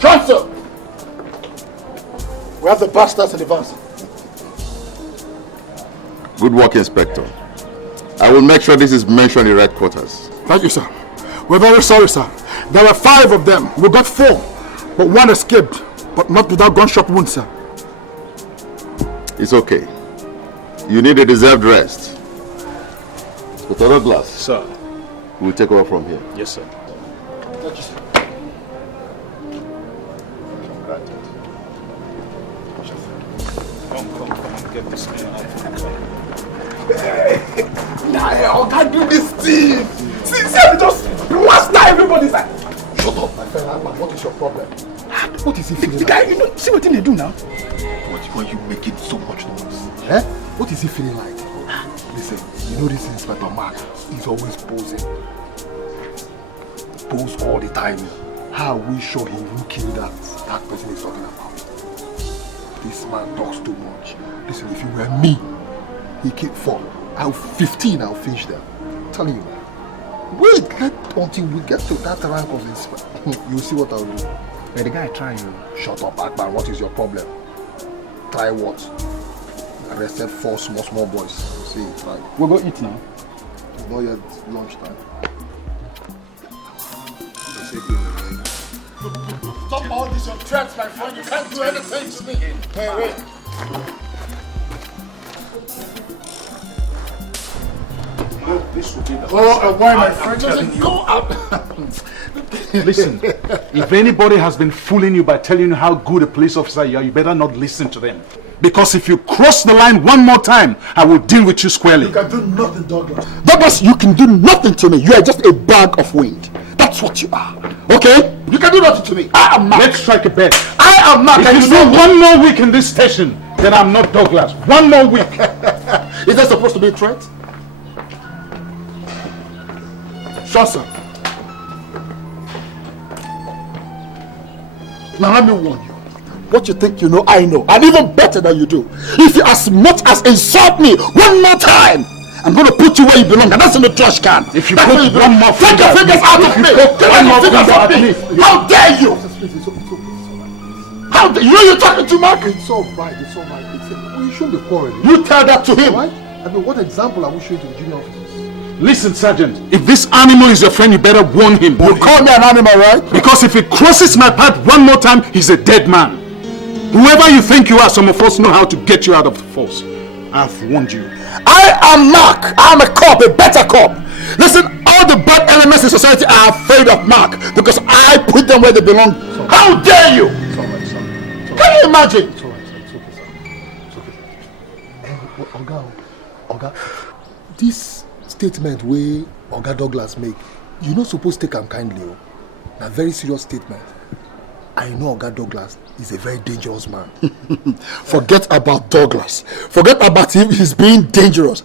Transfer! We have the bastards in the vans. Good work, Inspector. I will make sure this is mentioned in right quarters. Thank you, sir. We're very sorry, sir. There were 5 of them. We got 4, but 1 escaped, but not without gunshot wounds, sir. It's okay. You need a deserved rest. Inspector Douglas. Sir. We'll take over from here. Yes, sir. Thank you, sir. Come, get this man out. Nah, I can't do this thing. See, I just plaster everybody's like. Shut up, my friend. What is your problem? What is he feeling? The guy, you know, see what they do now? Why are you making so much noise? Eh? What is he feeling like? Listen, you know this Inspector Mark, he's always posing. Pose all the time. How are we sure he will kill that person he's talking about? This man talks too much. Listen, if you were me, he keep 4. I'll 15, I'll finish them. I'm telling you, man. Wait, until we get to that rank of Inspector. You'll see what I'll do. Hey, the guy trying you. Shut up, Akbar. What is your problem? Try what? Arrested 4 small boys. See, try. We'll go eat now. It's not yet lunchtime. Stop all this your threats, my friend. You can't do anything to me. Hey, wait. No, this will be the why, my friend? Just go out. Listen, if anybody has been fooling you by telling you how good a police officer you are, you better not listen to them. Because if you cross the line one more time, I will deal with you squarely. You can do nothing, Douglas. Douglas, you can do nothing to me. You are just a bag of wind. That's what you are. Okay? You can do nothing to me. I am Mark. Let's strike a bet. I am Mark. If you stay one more week in this station, then I'm not Douglas. One more week. Is that supposed to be a threat? Sure, sir. Now let me warn you. What you think you know, I know. And even better than you do. If you as much as insult me one more time, I'm going to put you where you belong, and that's in the trash can. If you put one more finger, take your fingers out of me. Take your fingers out of me. How dare you? How dare you? You know you're talking to Mark? It's all right. It's all right. You shouldn't be quarreling. You tell that to him. Right? I mean, what example are we showing to the junior officers? Listen, Sergeant, if this animal is your friend, you better warn him. You call me an animal, right? Because if he crosses my path one more time, he's a dead man. Whoever you think you are, some of us know how to get you out of the force. I've warned you. I am Mark. I'm a cop, a better cop. Listen, all the bad elements in society are afraid of Mark because I put them where they belong. How dare you? It's all right, sir. Can you imagine? It's all right, sir. It's okay, sir. It's okay, sir. Oga, this statement where Oga Douglas make, you're not supposed to take him kindly. A very serious statement. I know Oga Douglas is a very dangerous man. Forget about Douglas. Forget about him. He's being dangerous.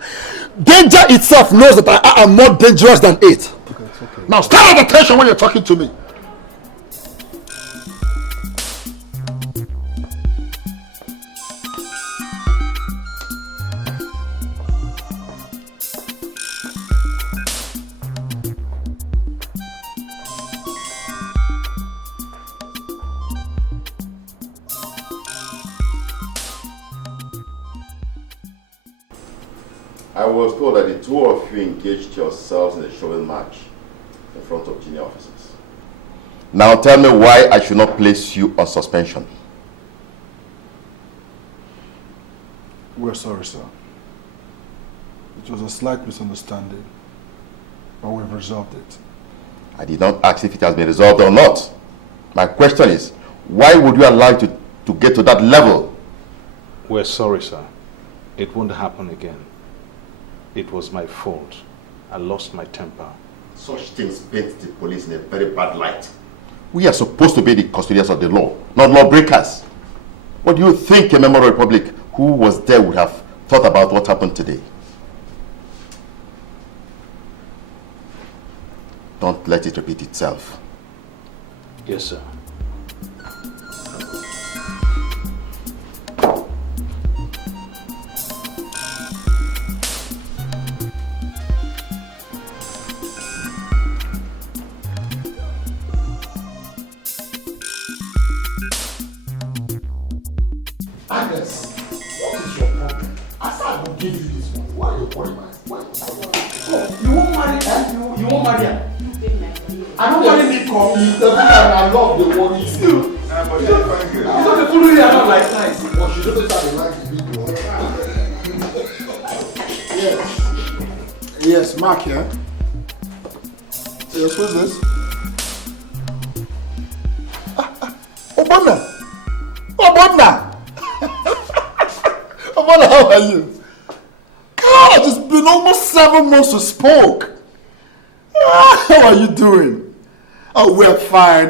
Danger itself knows that I am more dangerous than it. Okay, it's okay. Now stand at attention when you're talking to me. I was told that the 2 of you engaged yourselves in a showing match in front of junior officers. Now tell me why I should not place you on suspension. We're sorry, sir. It was a slight misunderstanding, but we've resolved it. I did not ask if it has been resolved or not. My question is, why would you allow it to get to that level? We're sorry, sir. It won't happen again. It was my fault. I lost my temper. Such things paint the police in a very bad light. We are supposed to be the custodians of the law, not lawbreakers. What do you think a member of the Republic who was there would have thought about what happened today? Don't let it repeat itself. Yes, sir. give you this one. Why are you pouring my? You won't marry her? You won't marry her? I don't marry Nico. I love the one he's still. You don't be fooling me around like nice. But she doesn't have a like video. Yes. Yes, Mark, yeah? Yes, what's this? Obana! Obana! Obana, how are you? God, it's been almost 7 months we spoke. How are you doing? Oh, we're fine.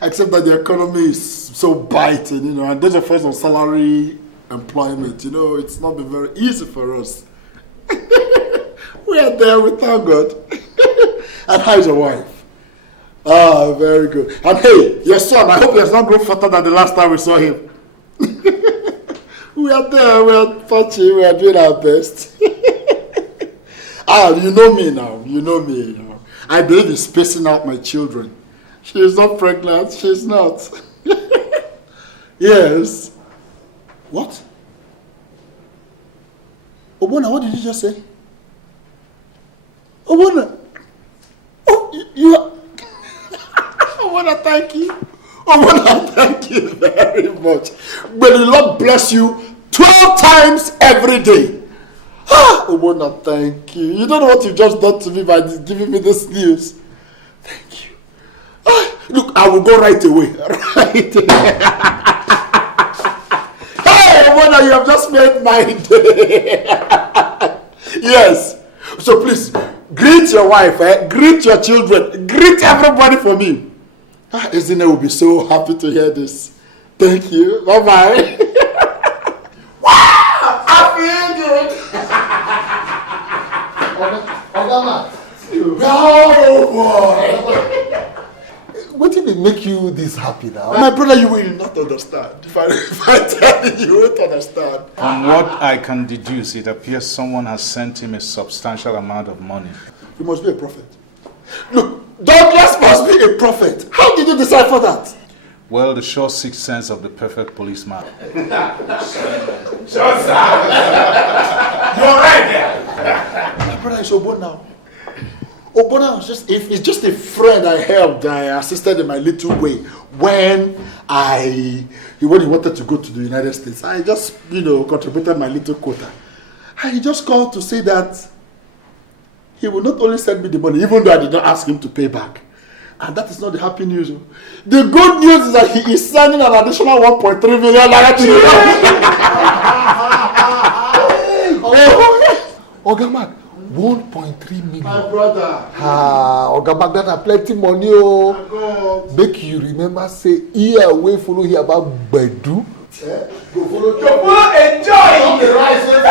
Except that the economy is so biting, you know, and those of us on salary employment, you know, it's not been very easy for us. We are there, we thank God. And how's your wife? Ah, very good. And hey, your son, I hope he has not grown fatter than the last time we saw him. We are there, we are touching, we are doing our best. You know me now, you know me. I believe in spacing out my children. She is not pregnant, she's not. Yes. What? Obona, what did you just say? Obona. Oh, you are... Obona, thank you. Obona, thank you very much. May the Lord bless you 12 times every day. Obona, thank you. You don't know what you've just done to me by giving me this news. Thank you. Look, I will go right away. Right away. Hey, Obona, you have just made my day. Yes. So please, greet your wife, greet your children, greet everybody for me. Ezine will be so happy to hear this. Thank you. Bye-bye. Wow! I feel good. Oh, boy. What did it make you this happy now? My brother, you will not understand. If I tell you, you won't understand. From what I can deduce, it appears someone has sent him a substantial amount of money. You must be a prophet. Look, Douglas must be a prophet. How did you decipher that? Well, the sure sixth sense of the perfect policeman. Sure, sir. You're right there. My brother is Obona now. Obona was it's just a friend I helped. I assisted in my little way when he wanted to go to the United States. I just, contributed my little quota. And he just called to say that he will not only send me the money, even though I did not ask him to pay back. And that is not the happy news. The good news is that he is sending an additional 1.3 million naira to you. Okay, man. 1.3 million. My brother. Oga Magdana, plenty money. Make you remember, say, here we follow here about Bedu. Go follow enjoy. The rice make I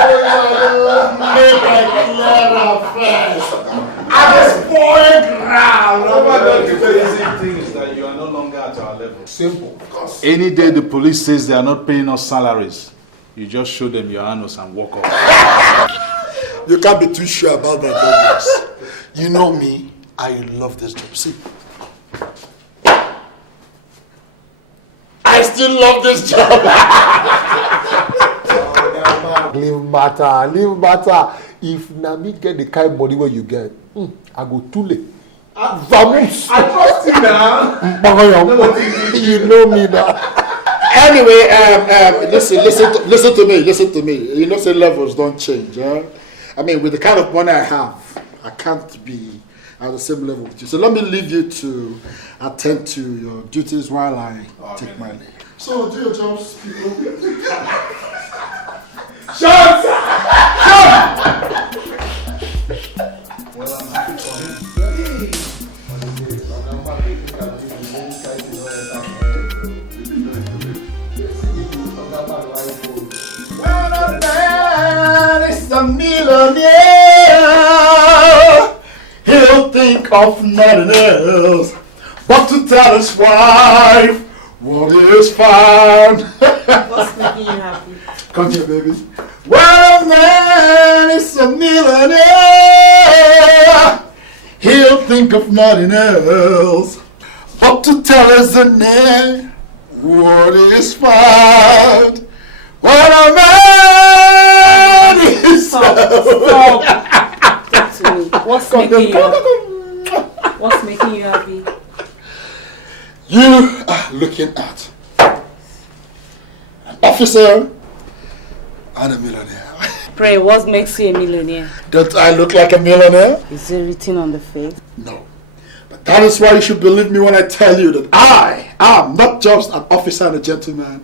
clear our first. I just spoiled ground. The basic thing is that you are no longer at our level. Simple. Any day the police says they are not paying us salaries, you just show them your annos and walk off. You can't be too sure about that, Douglas. You know me, I love this job. See, I still love this job. Leave matter. If Nami get the kind of money where you get, I go too late. Vamos. I trust you now. You know me now. Anyway, listen to me. You know, say levels don't change. I mean, with the kind of money I have, I can't be at the same level with you. So let me leave you to attend to your duties while I take my leave. So do your jobs, people. Shots! Well, I'm happy for him. When a man is a millionaire, He'll think of nothing else but to tell his wife what is fine. What's making you happy? Come here, baby. When a man is a millionaire, he'll think of nothing else but to tell his name what is fine. When a man making you happy? What's making you happy? You are looking at an officer and a millionaire. Pray, what makes you a millionaire? Don't I look like a millionaire? Is it written on the face? No. But that is why you should believe me when I tell you that I am not just an officer and a gentleman,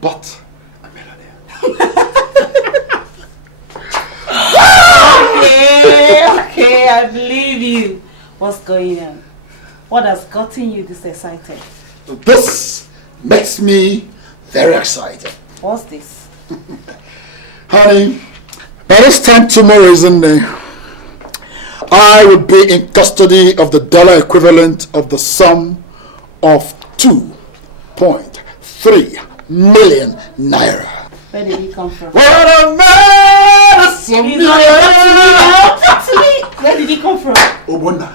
but a millionaire. Okay, I believe you. What's going on? What has gotten you this excited? This makes me very excited. What's this? Honey, by this time tomorrow, isn't there? I will be in custody of the dollar equivalent of the sum of 2.3 million naira. Where did he come from? What a man! Talk to me! Where did he come from? Obona.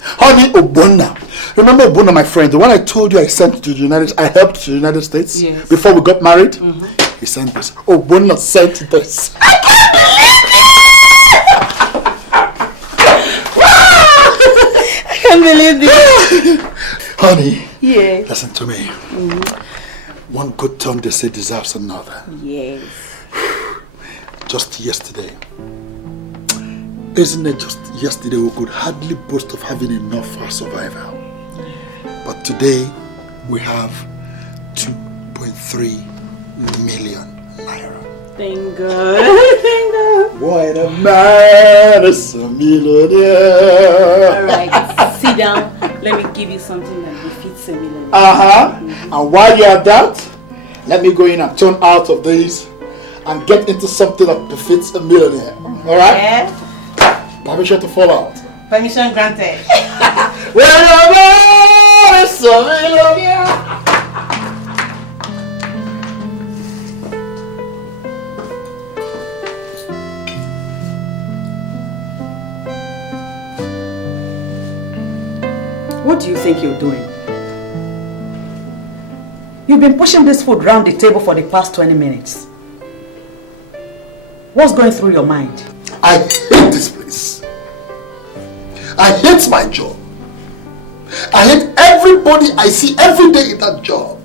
Honey, Obona. Remember Obona, my friend, the one I told you I sent to the United States, I helped to the United States? Yes. Before we got married? Mm-hmm. He sent this. Obona sent this. I can't believe this! Honey, Yeah. listen to me. Mm-hmm. One good turn, they say, deserves another. Yes. Just yesterday, isn't it just yesterday we could hardly boast of having enough for our survival? But today, we have 2.3 million naira. Thank God. Thank God. What a man is a millionaire. Alright, sit down. Let me give you something that befits a millionaire. And while you're at that, let me go in and turn out of these and get into something that befits a millionaire. Alright? Yeah. Permission to fall out. Permission granted. What a man is a millionaire. What do you think you're doing? You've been pushing this food round the table for the past 20 minutes. What's going through your mind? I hate this place. I hate my job. I hate everybody I see every day in that job.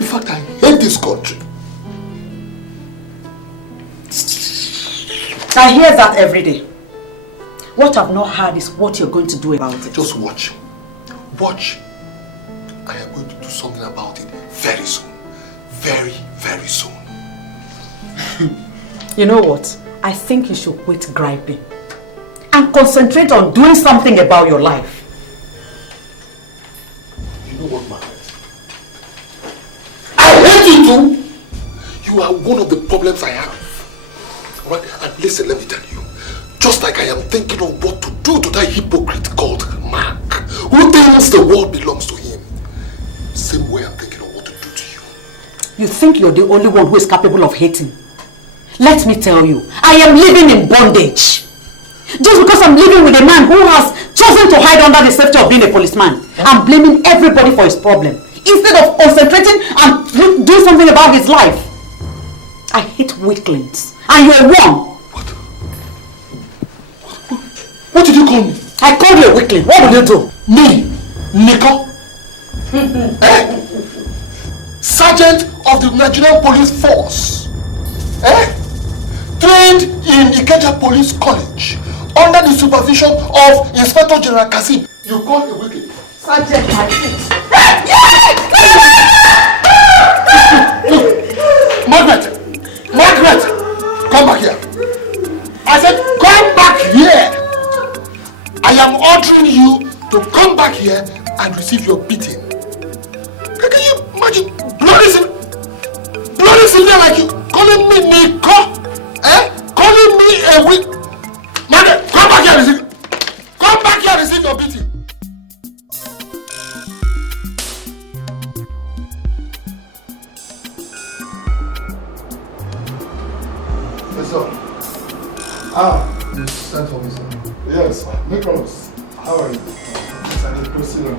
In fact, I hate this country. I hear that every day. What I've not heard is what you're going to do about it. Just watch. Watch. I am going to do something about it very soon. Very, very soon. You know what? I think you should quit griping and concentrate on doing something about your life. You know what, Margaret? I hate you too! You are one of the problems I have. Alright? And listen, let me tell you. Just like I am thinking of what to do to that hypocrite called Mark, who thinks the world belongs to him, same way I'm thinking of what to do to you. You think you're the only one who is capable of hating? Let me tell you, I am living in bondage. Just because I'm living with a man who has chosen to hide under the safety of being a policeman, I'm blaming everybody for his problem, instead of concentrating and doing something about his life. I hate weaklings, and you're one. What did you call me? I called you a weakling. What will you do? Me? Nico? Sergeant of the Nigerian Police Force. Trained in Ikeja Police College under the supervision of Inspector General Kazim. You call a weakling? Sergeant, my feet. Margaret! Come back here. I said, come back here. I am ordering you to come back here and receive your beating. Can you imagine bloody civilian like you calling me Nico? Calling me a weak... Margaret, come back here and receive... Come back here and receive your beating. Yes, sir. You sent for me, sir. Yes, Nicolas. How are you? Yes, I did proceed on.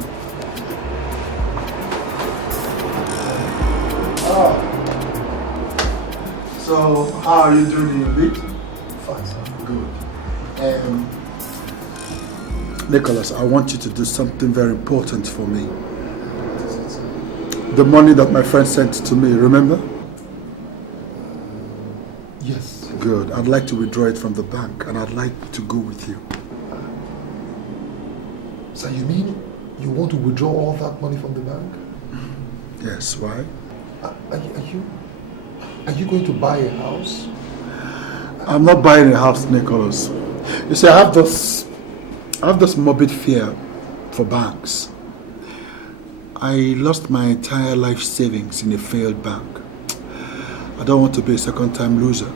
So, how are you doing in your beat? Fine, sir. Good. Nicolas, I want you to do something very important for me. The money that my friend sent to me, remember? Yes. Good. I'd like to withdraw it from the bank and I'd like to go with you. So you mean you want to withdraw all that money from the bank? Yes, why? Are you going to buy a house? I'm not buying a house, Nicolas. You see, I have this morbid fear for banks. I lost my entire life savings in a failed bank. I don't want to be a second-time loser.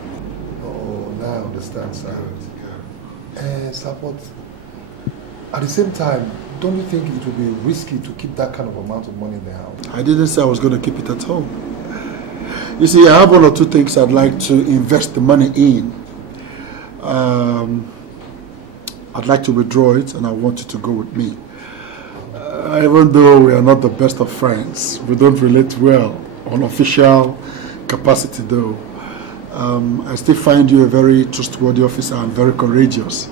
Oh, now I understand, sir. Sir, but at the same time, don't you think it would be risky to keep that kind of amount of money in the house? I didn't say I was going to keep it at all. You see, I have one or two things I'd like to invest the money in. I'd like to withdraw it and I want you to go with me. Even though we are not the best of friends, we don't relate well on official capacity though. I still find you a very trustworthy officer and very courageous.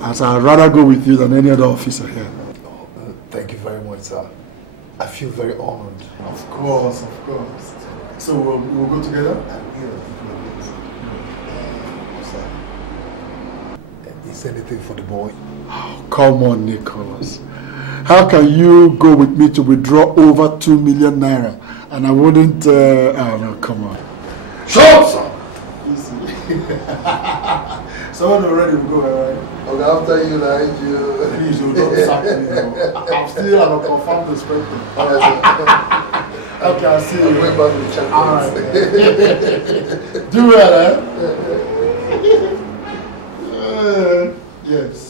As I'd rather go with you than any other officer here. Oh, thank you very much, sir. I feel very honored. Of course, of course. So we'll go together? Is anything for the boy? Oh, come on, Nicolas. How can you go with me to withdraw over 2 million naira and I wouldn't... oh no, come on. Shut up, sir! Easy. So when we're ready, we'll go, alright? Okay, after you, like you. Please, you don't sack me. I'm still an unconfirmed inspector. Alright, Okay, I'll see you. I'm going back to the check. Alright. Do well, yes.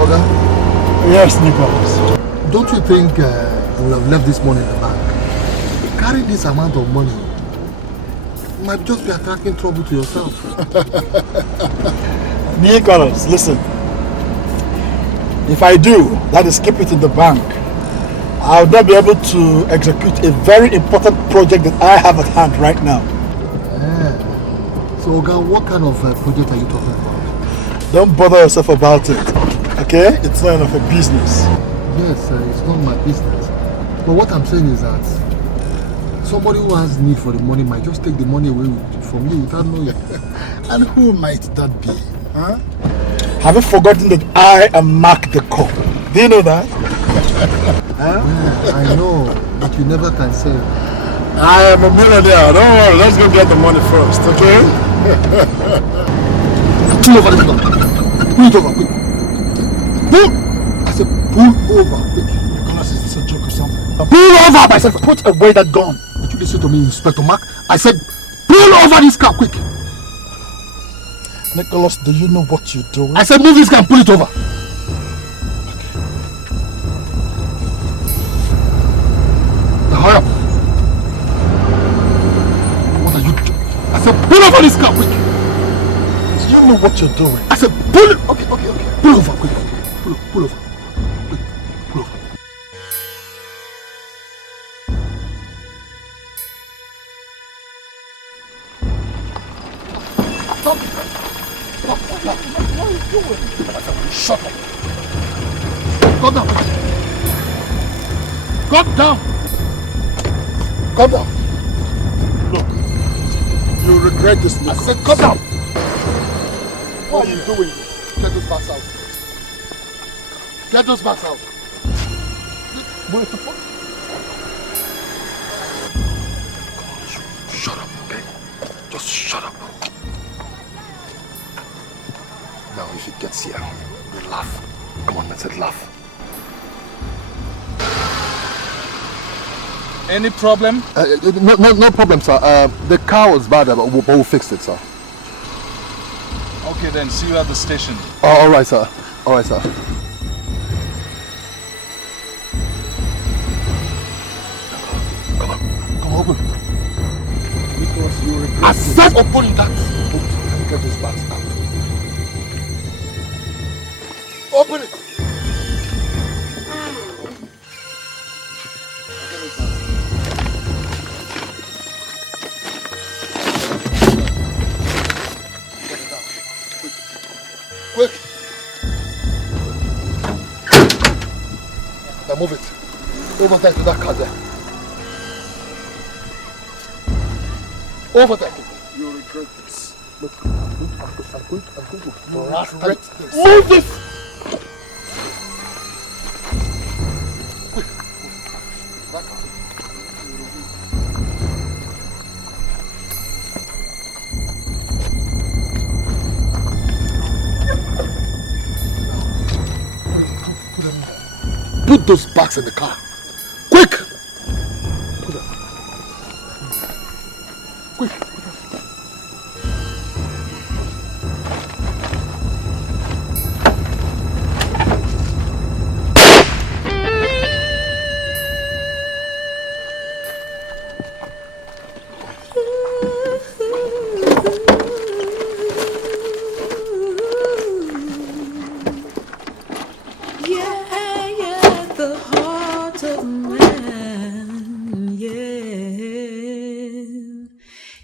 Oga? Yes, Nicolas. Don't you think you would have left this money in the bank? Carrying this amount of money might just be attracting trouble to yourself. Nicolas, listen. If I do, that is keep it in the bank, I'll not be able to execute a very important project that I have at hand right now. So, Oga, what kind of project are you talking about? Don't bother yourself about it, okay? It's none of a business. Yes, it's not my business. But what I'm saying is that somebody who has need for the money might just take the money away from you without knowing. And who might that be? Huh? Have you forgotten that I am Mark the Cop? Do you know that? Huh? Yeah, I know, but you never can say. I am a millionaire. Don't worry, let's go get the money first, okay? Pull over this car. Pull it over, quick. Pull! I said pull over, quick. Nicolas, is this a joke or something? Pull over! I said Put away that gun. Did you listen to me, Inspector Mark? I said pull over this car, quick. Nicolas, do you know what you're doing? I said move this car and pull it over. Now hurry up. What are you doing? I said pull over this car, quick. Do you know what you're doing? I said pull it. Okay. Pull over, quick. Pull over. Quick, pull over. Stop. What are you doing? Shut up. Go down. Go down. Look, you'll regret this, I Nicolas. said come down. What are you doing? Get those bags out. Get those bags out. Where's the phone? Shut up, okay? Just shut up. Now if he gets here, we laugh. Come on, let's laugh. Any problem? No problem, sir. The car was bad, but we'll fix it, sir. Okay then, see you at the station. Oh, all right, sir. Come on, open. Because you regret. I said open that. Get those bags out. Open it. Get it out. Quick. Now move it. Over there to that car there. Over there. You'll regret this. Look, I'm going to regret this. Move this! Quick. Back up. Put those bags in the car. Quick! Put them. Quick.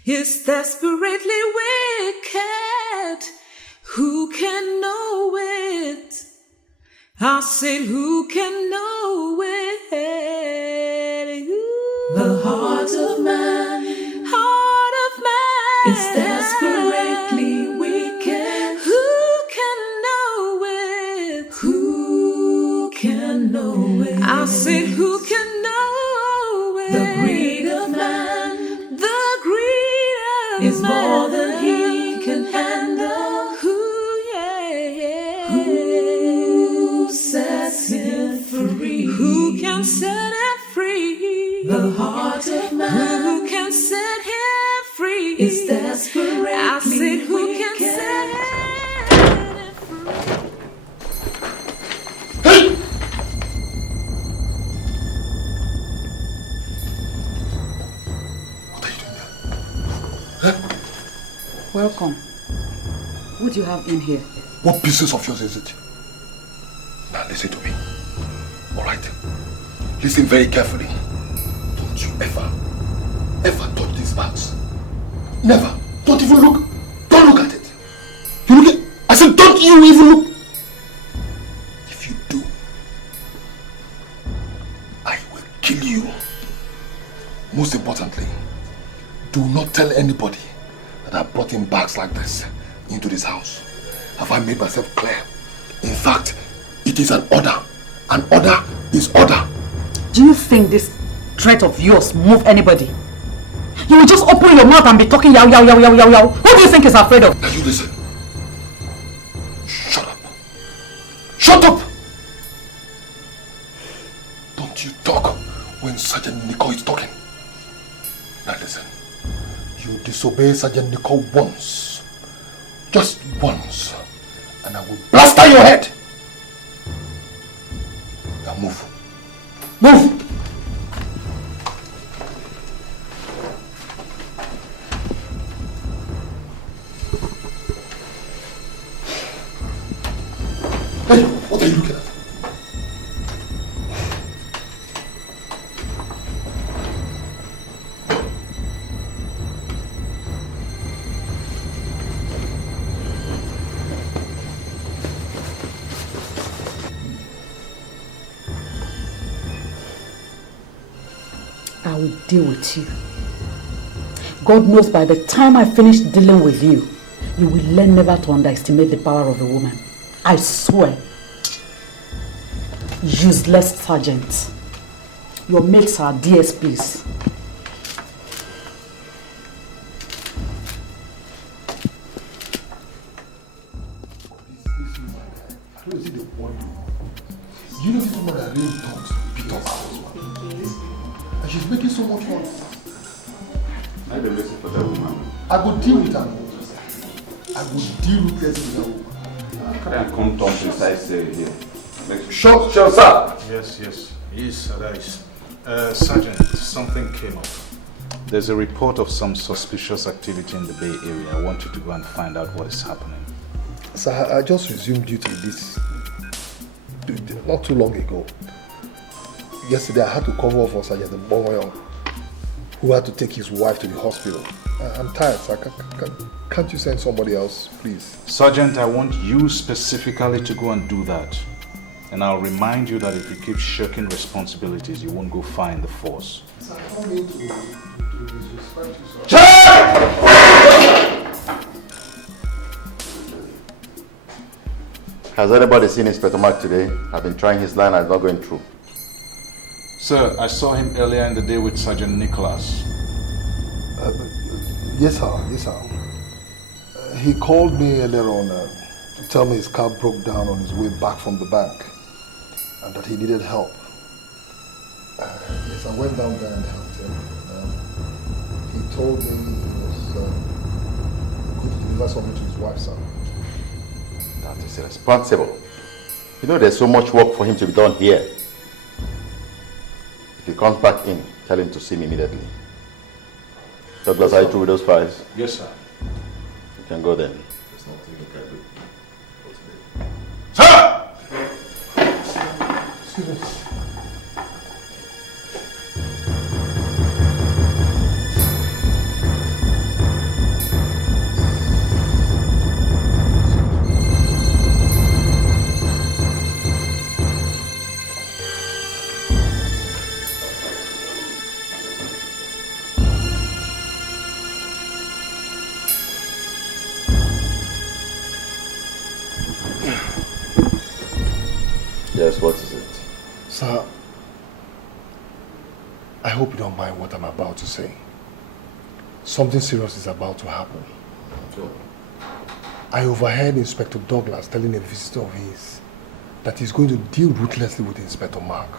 Is desperately wicked. Who can know it? I said, who can know it? The heart of man is desperately wicked. Who can know it? Who can know it? I said, who can know it? The greed of man. Is more than he can handle. Who sets him free? Who can set him free? The heart of man. Who can set him free? Is desperately I said, who can set him What do you have in here? What business of yours is it? Now listen to me. Alright? Listen very carefully. Don't you ever touch these bags. Never. Don't even look. Don't look at it. You look at... I said don't you even look. If you do, I will kill you. Most importantly, do not tell anybody that I brought in bags like this into this house. Have I made myself clear? In fact, it is an order. An order is order. Do you think this threat of yours move anybody? You will just open your mouth and be talking yow yow yow yow yow yow. Who do you think is afraid of? Now you listen. Shut up. Shut up! Don't you talk when Sergeant Nicolas is talking. Now listen. You disobey Sergeant Nicolas once. Just once. And I will blaster your head. Now move. Move! Hey, what are you looking at? I will deal with you. God knows by the time I finish dealing with you, you will learn never to underestimate the power of a woman. I swear. Useless sergeant. Your mates are DSPs. You know this woman that really talks beat up as well. And she's making so much money. I don't listen for that woman. I will deal with her. I will deal with that woman. Can I come down precise here? Sure, sir. Yes, arise. Sergeant, something came up. There's a report of some suspicious activity in the Bay Area. I want you to go and find out what is happening. Sir, I just resumed duty not too long ago. Yesterday I had to cover for Sergeant Bomoyo, who had to take his wife to the hospital. I'm tired, sir. Can't you send somebody else, please? Sergeant, I want you specifically to go and do that. And I'll remind you that if you keep shirking responsibilities, you won't go far in the force. Sir, I don't mean to disrespect you, sir. Has anybody seen Inspector Mark today? I've been trying his line and it's not going through. Sir, I saw him earlier in the day with Sergeant Nicolas. Yes, sir. He called me earlier on to tell me his car broke down on his way back from the bank and that he needed help. Yes, I went down there and helped him. He told me he was going to deliver something to his wife, sir. That is irresponsible. You know there's so much work for him to be done here. If he comes back in, tell him to see me immediately. Douglas, are you through with those files? Yes, sir. You can go then. There's nothing you can do. Sir! Excuse me. Yes, what is it? Sir, I hope you don't mind what I'm about to say. Something serious is about to happen. Sure. I overheard Inspector Douglas telling a visitor of his that he's going to deal ruthlessly with Inspector Mark.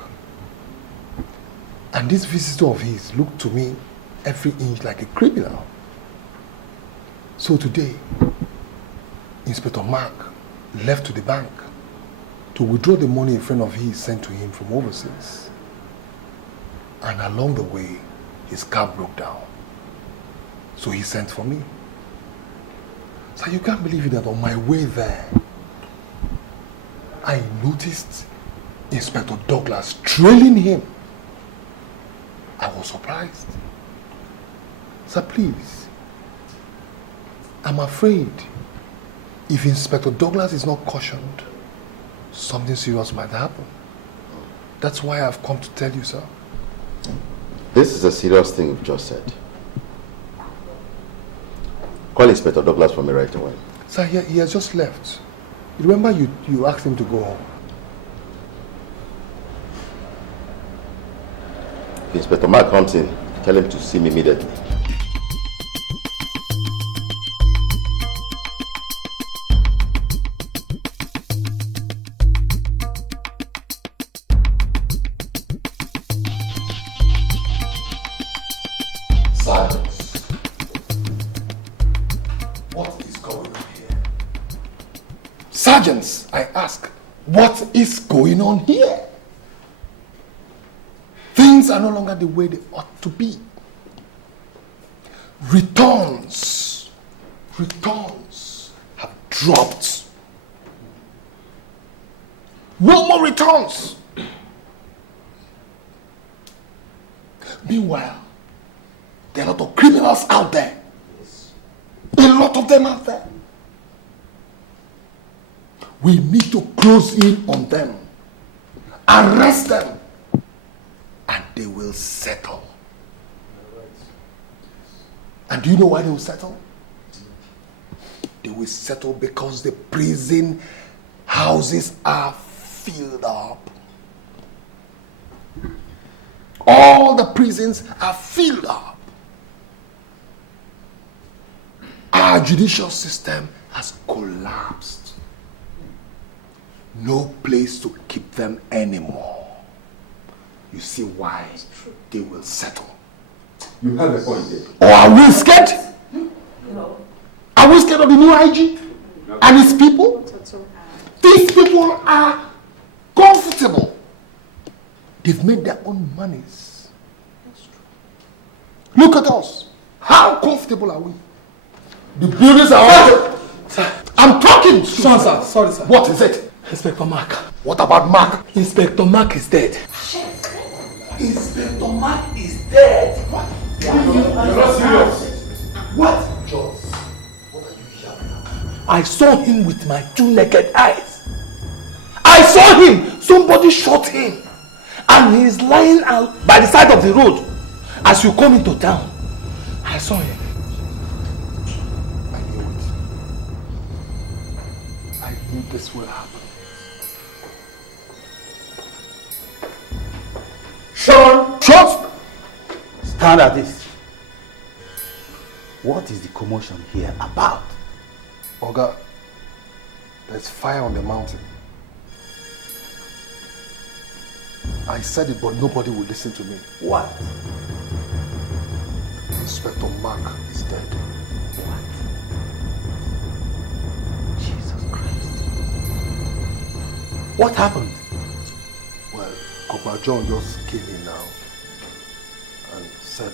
And this visitor of his looked to me every inch like a criminal. So today, Inspector Mark left to the bank to withdraw the money a friend of his sent to him from overseas. And along the way, his car broke down. So he sent for me. So you can't believe it that on my way there, I noticed Inspector Douglas trailing him. I was surprised. Sir, please, I'm afraid if Inspector Douglas is not cautioned, something serious might happen. That's why I've come to tell you, sir. This is a serious thing you've just said. Call Inspector Douglas for me right away. Sir, he has just left. You remember you asked him to go home? If Inspector Mark comes in, tell him to see me immediately. Sergeants, I ask, what is going on here? Things are no longer the way they ought to be. Returns have dropped. No more returns. Meanwhile, there are a lot of criminals out there. A lot of them out there. We need to close in on them, arrest them, and they will settle. And do you know why they will settle? They will settle because the prison houses are filled up. All the prisons are filled up. Our judicial system has collapsed. No place to keep them anymore. You see why they will settle. You have a point there. Or are we scared? No. Are we scared of the new IG and his people? These people are comfortable. They've made their own monies. Look at us. How comfortable are we? The buildings are all... I'm talking! Sir, sorry, sir. What is it? Inspector Mark. What about Mark? Inspector Mark is dead. Inspector Mark is dead. What? You're not serious. What? Jones, what are you yelling at? I saw him with my two naked eyes. I saw him. Somebody shot him. And he's lying out by the side of the road. As you come into town, I saw him. I knew it. I knew this will happen. Sean! Stand at this. What is the commotion here about? Oga, there's fire on the mountain. I said it, but nobody will listen to me. What? Inspector Mark is dead. What? Jesus Christ. What happened? Well, Corporal John just came in now and said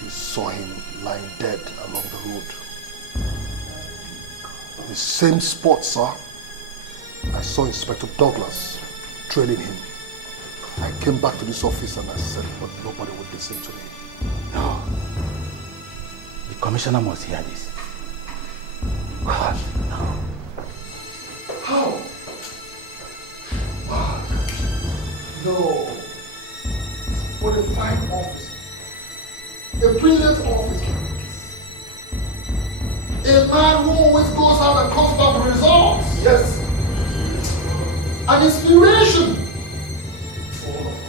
he saw him lying dead along the road. The same spot, sir. I saw Inspector Douglas trailing him. I came back to this office and I said, but nobody would listen to me. No. The commissioner must hear this. God, no. How? Mark. No. What a fine officer. A brilliant officer. A man who always goes out and comes back with results. Yes. An inspiration for all of us.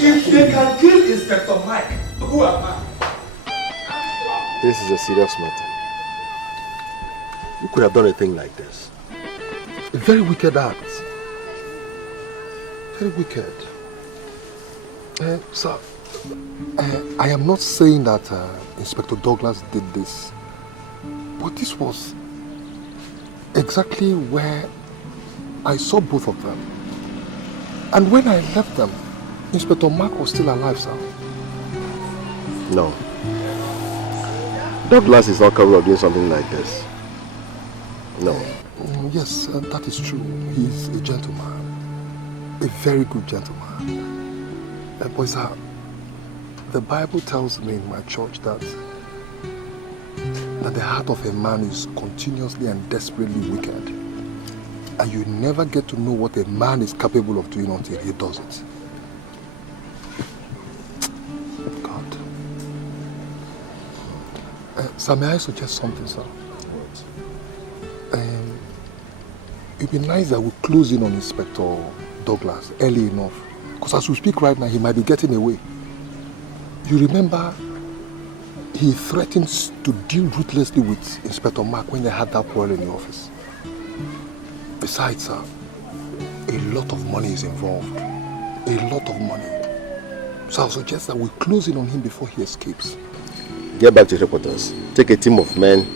If they can kill Inspector Mike, who am I? This is a serious matter. You could have done a thing like this. A very wicked act. Very wicked. Sir, I am not saying that Inspector Douglas did this, but this was exactly where I saw both of them. And when I left them, Inspector Mark was still alive, sir. No. Douglas is not capable of doing something like this. No. Yes, that is true. He's a gentleman. A very good gentleman. But sir, the Bible tells me in my church that the heart of a man is continuously and desperately wicked. And you never get to know what a man is capable of doing until he does it. God. Sir, may I suggest something, sir? It'd be nice that we close in on Inspector Douglas early enough. Because as we speak right now, he might be getting away. You remember, he threatens to deal ruthlessly with Inspector Mark when they had that quarrel in the office. Besides, sir, a lot of money is involved. A lot of money. So I'll suggest that we close in on him before he escapes. Get back to reporters. Take a team of men.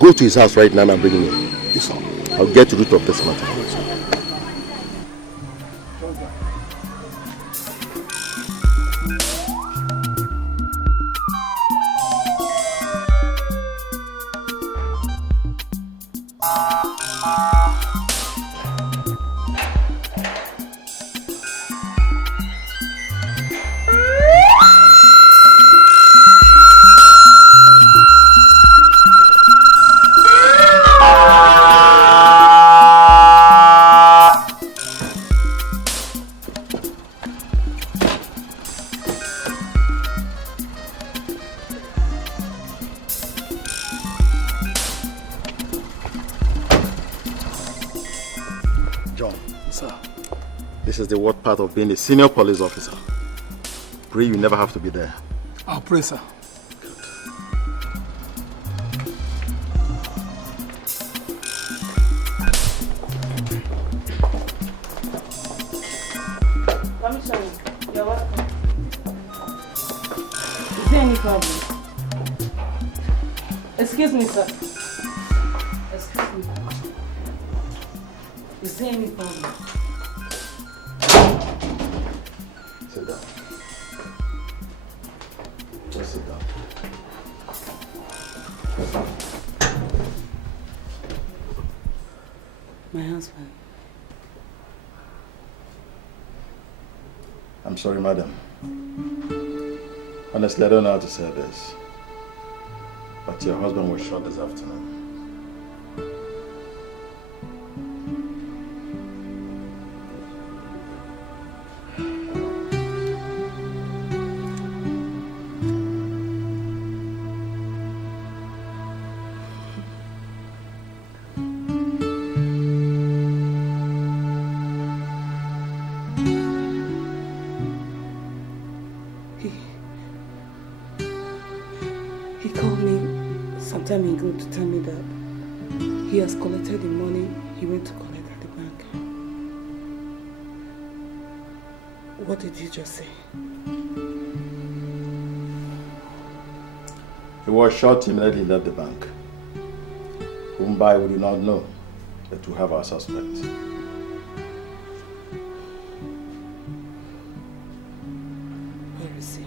Go to his house right now and bring him in. Yes, sir. I'll get to the root of this matter. Yes, sir. This is the worst part of being a senior police officer. Pray you never have to be there. I'll pray, sir. Commissioner, you're welcome. Is there any problem? Excuse me, sir. Excuse me. Is there any problem? Sit down. Just sit down. My husband. I'm sorry, madam. Honestly, I don't know how to say this. But your husband was shot this afternoon. He called me some time ago to tell me that he has collected the money he went to collect at the bank. What did you just say? He was shot immediately he left the bank. Whom by we do not know, but we have our suspects. Where is he?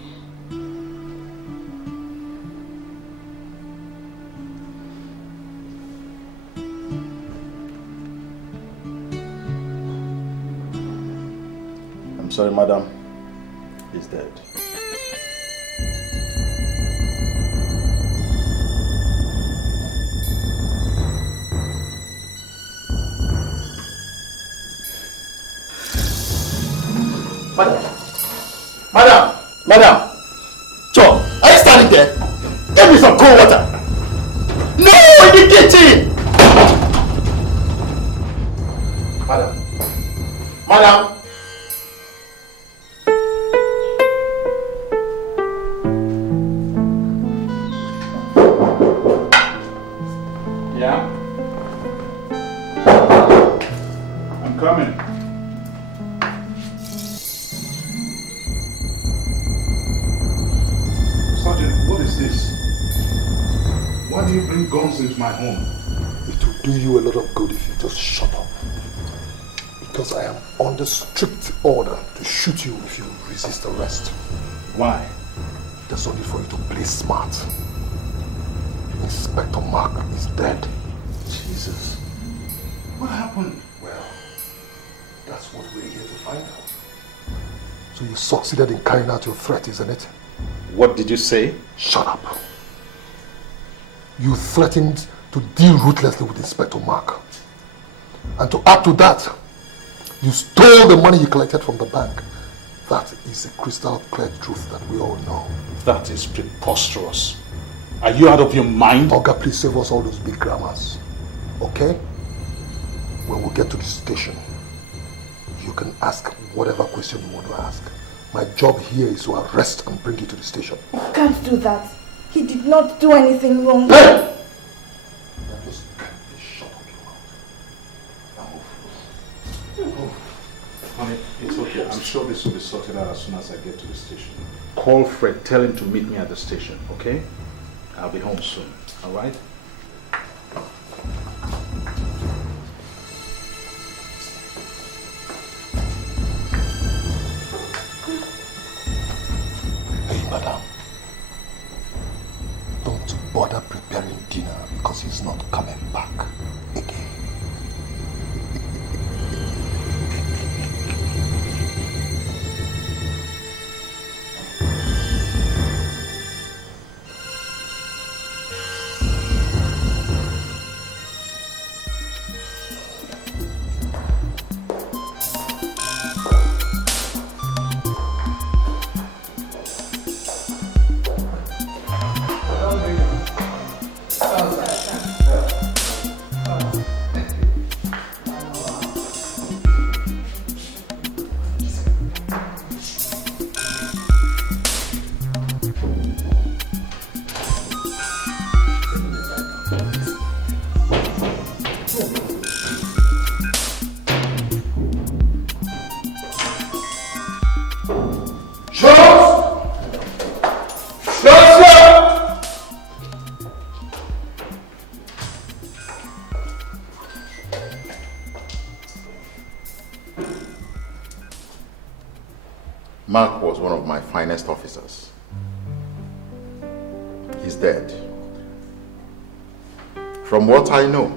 I'm sorry, madam. He's dead. Madam! John, are you standing there? Give me some cold water! No, in the kitchen! Madam! Yeah? I'm coming. Sergeant, what is this? Why do you bring guns into my home? It will do you a lot of good if you just shut up. Because I am under strict order to shoot you if you resist arrest. Why? There's no need for you to play smart. Inspector Mark is dead. Jesus. What happened? Well, that's what we're here to find out. So you succeeded in carrying out your threat, isn't it? What did you say? Shut up. You threatened to deal ruthlessly with Inspector Mark. And to add to that, you stole the money you collected from the bank. That is a crystal clear truth that we all know. That is preposterous. Are you out of your mind? Oga, please save us all those big grammars. Okay? When we get to the station, you can ask whatever question you want to ask. My job here is to arrest and bring you to the station. You can't do that. He did not do anything wrong. Hey! Just shut up your mouth. Honey, it's okay. I'm sure this will be sorted out as soon as I get to the station. Call Fred. Tell him to meet me at the station, okay? I'll be home soon, all right? Hey, madam. Don't bother preparing dinner because he's not coming back again. Mark was one of my finest officers. He's dead. From what I know,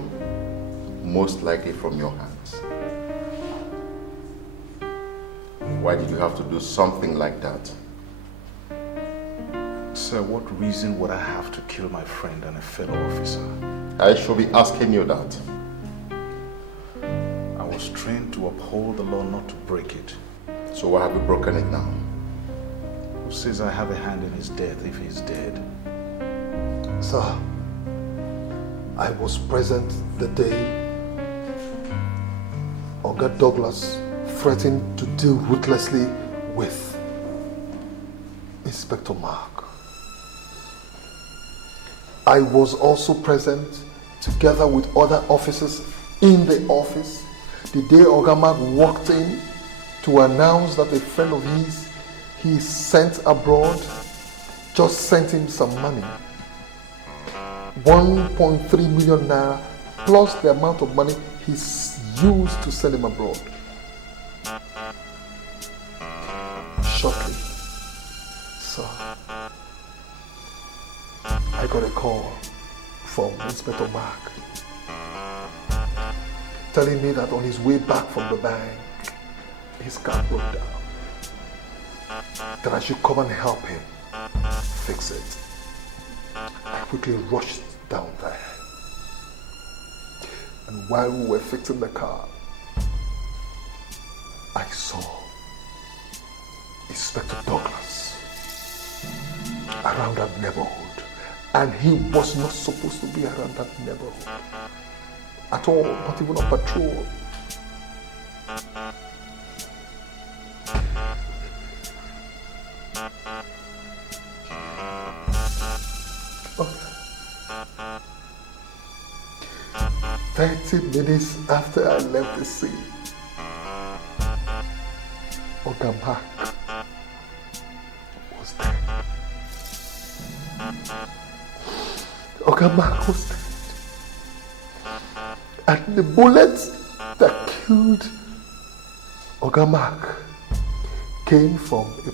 most likely from your hands. Why did you have to do something like that? Sir, what reason would I have to kill my friend and a fellow officer? I should be asking you that. I was trained to uphold the law, not to break it. So why have you broken it now? Who says I have a hand in his death if he's dead? Sir, I was present the day Oga Douglas threatened to deal ruthlessly with Inspector Mark. I was also present together with other officers in the office the day Oga Mark walked in to announce that a friend of his he sent abroad just sent him some money. 1.3 million naira plus the amount of money he's used to send him abroad. Shortly, sir, I got a call from Inspector Mark telling me that on his way back from the bank, his car broke down. That I should come and help him fix it. I quickly rushed down there. And while we were fixing the car, I saw Inspector Douglas around that neighborhood. And he was not supposed to be around that neighborhood at all, not even on patrol. Okay. 30 minutes after I left the scene, Oga Mark was dead. Oga Mark was dead. And the bullet that killed Oga Mark came from a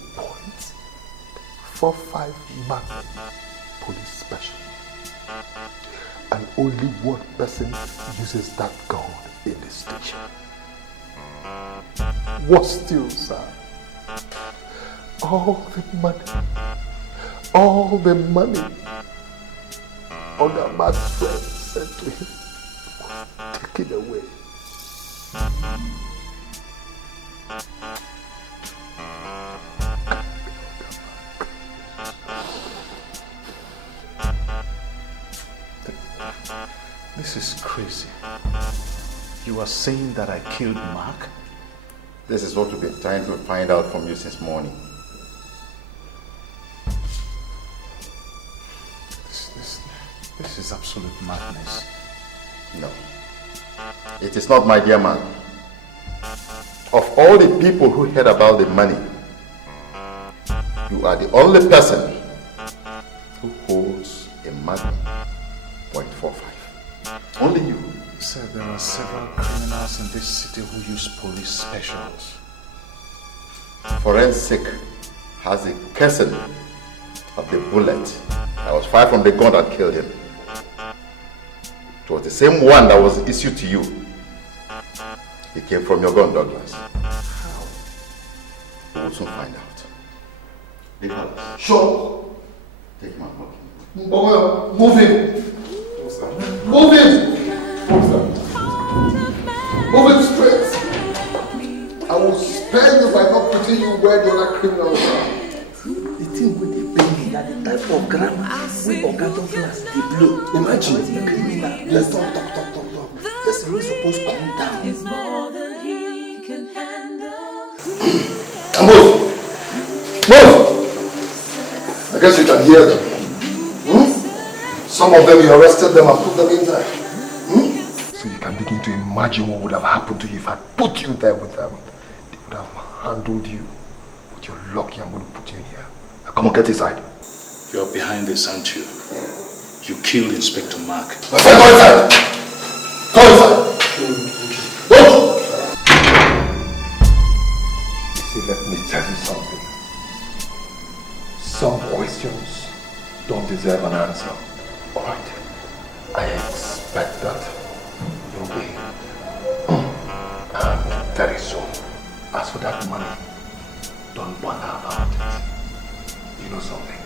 .45 Magnum police special. And only one person uses that gun in the station. What still, sir? All the money Oga Mark's friend sent to him was taken away. This is crazy. You are saying that I killed Mark? This is what we've been trying to find out from you since morning. This is absolute madness. No. It is not, my dear man. Of all the people who heard about the money, you are the only person who holds a Magnum .45. Only you. Sir, there are several criminals in this city who use police specials. Forensic has a casing of the bullet that was fired from the gun that killed him. It was the same one that was issued to you. It came from your gun, Douglas. How? We will soon find out. Nicolas. Sure. Take my book. Move him. Move him. Move him straight. I will spare you by not putting you where the other criminals are. The thing with the baby, that the type of grammar we Oga Douglas they blow. Imagine the criminal. Let's talk. This is supposed to calm down. It's more than he can handle. Move! I guess you can hear them. Some of them you arrested them and put them in there. So you can begin to imagine what would have happened to you if I put you there with them. They would have handled you. But you're lucky I'm going to put you in here. Now come on, get inside. You're behind this, aren't you? You killed Inspector Mark. My friend, go inside! Go inside! Go! You see, let me tell you something. Some questions don't deserve an answer. Alright? I expect that you'll be very soon. As for that money, don't bother about it. You know something?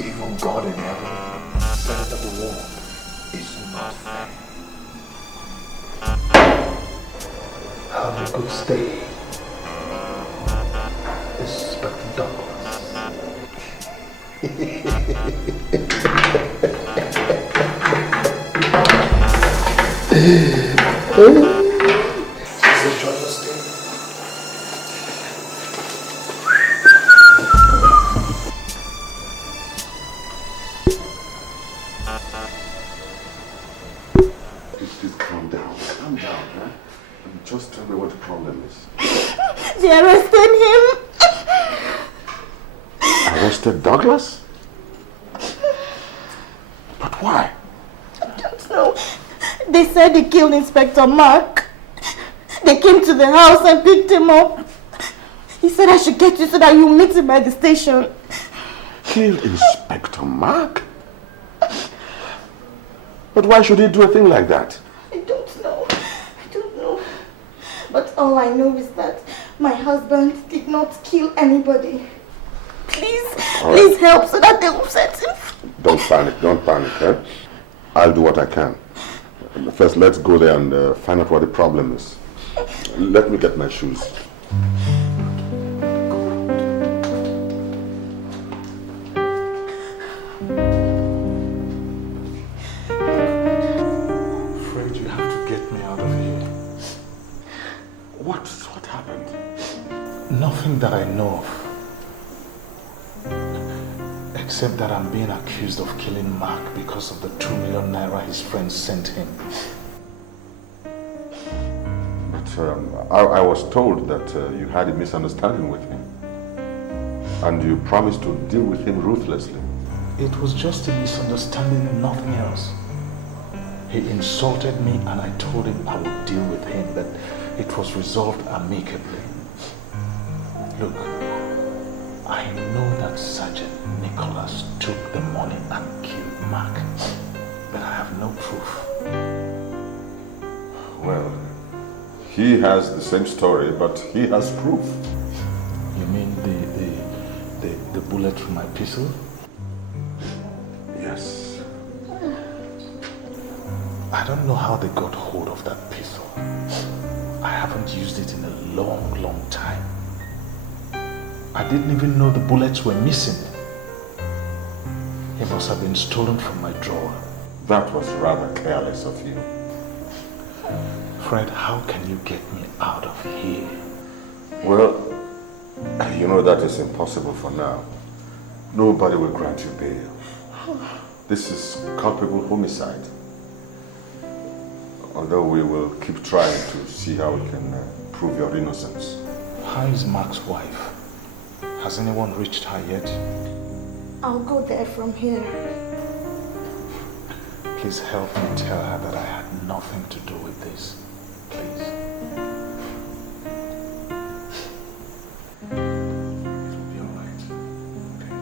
Even God in heaven said that the world is not fair. Have a good stay, Inspector Douglas. Please calm down. Calm down, huh? And just tell me what the problem is. They arrested him. Arrested Douglas? But why? I don't know. They said they killed Inspector Mark. They came to the house and picked him up. He said I should get you so that you meet him by the station. Killed Inspector Mark? But why should he do a thing like that? I don't know. But all I know is that my husband did not kill anybody. Please help so that they will set him. Don't panic, eh? I'll do what I can. First, let's go there and find out what the problem is. Let me get my shoes. Afraid you have to get me out of here. What happened? Nothing that I know of. Except that I'm being accused of killing Mark because of the 2 million naira his friends sent him. But I was told that you had a misunderstanding with him. And you promised to deal with him ruthlessly. It was just a misunderstanding, nothing else. He insulted me and I told him I would deal with him, but it was resolved amicably. Look, I know that Sergeant Nicolas took the money and killed Mark, but I have no proof. Well, he has the same story, but he has proof. You mean the bullet from my pistol? Yes. I don't know how they got hold of that pistol. I haven't used it in a long time. I didn't even know the bullets were missing. It must have been stolen from my drawer. That was rather careless of you. Fred, how can you get me out of here? Well, you know that is impossible for now. Nobody will grant you bail. This is culpable homicide. Although we will keep trying to see how we can prove your innocence. How is Mark's wife? Has anyone reached her yet? I'll go there from here. Please help me tell her that I had nothing to do with this. Please. It'll be all right. Okay.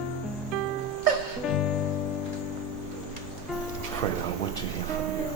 Fred, I'll wait to hear from you.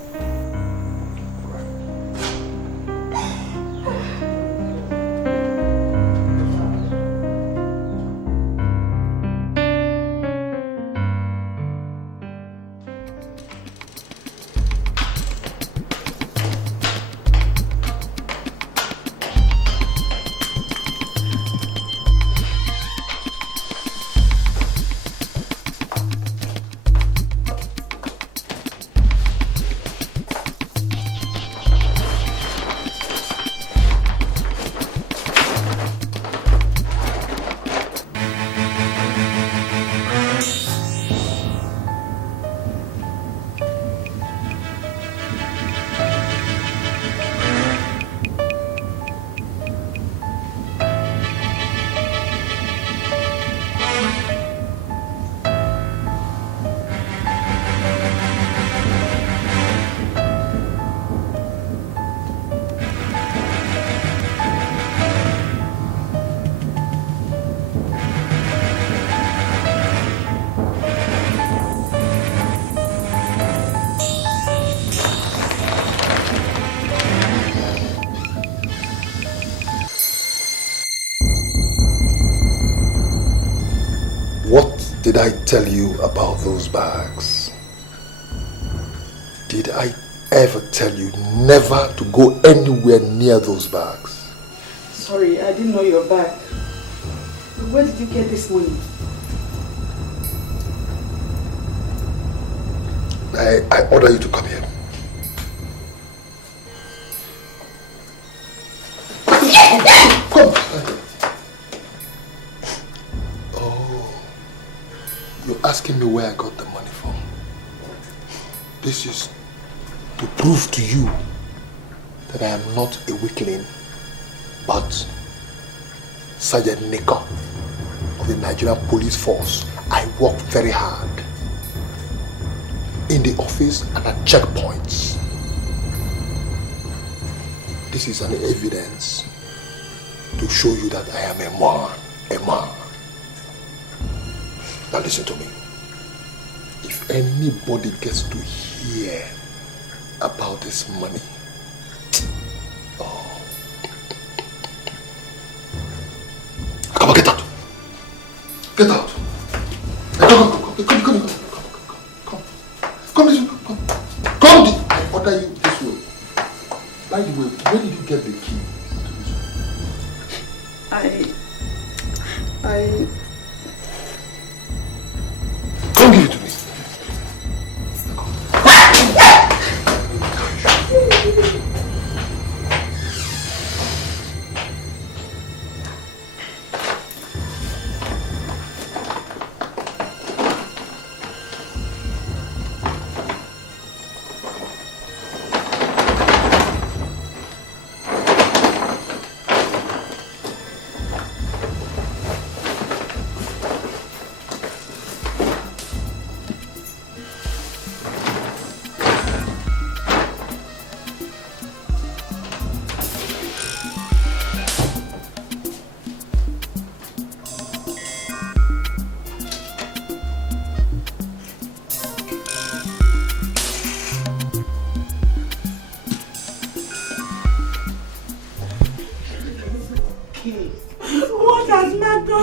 Did I tell you about those bags? Did I ever tell you never to go anywhere near those bags? Sorry, I didn't know you were back. Where did you get this money? I order you to come here. Come. You're asking me where I got the money from. This is to prove to you that I am not a weakling, but Sergeant Nicolas of the Nigerian Police Force. I work very hard in the office and at checkpoints. This is an evidence to show you that I am a man. Now listen to me. If anybody gets to hear about this money, come on, get out. Get out. Come. I order you this way. By the way, where did you get the key? Come give it to me.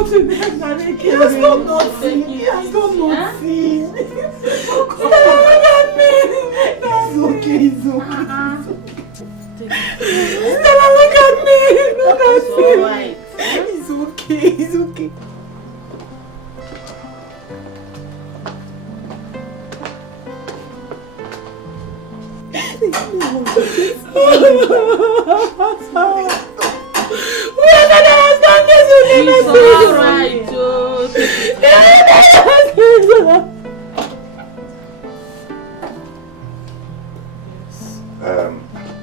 nothing. He has done nothing. He has done nothing. He has done nothing. Look at me. It's okay. It's okay. Stella, look at me. Look at me. It's okay. It's okay.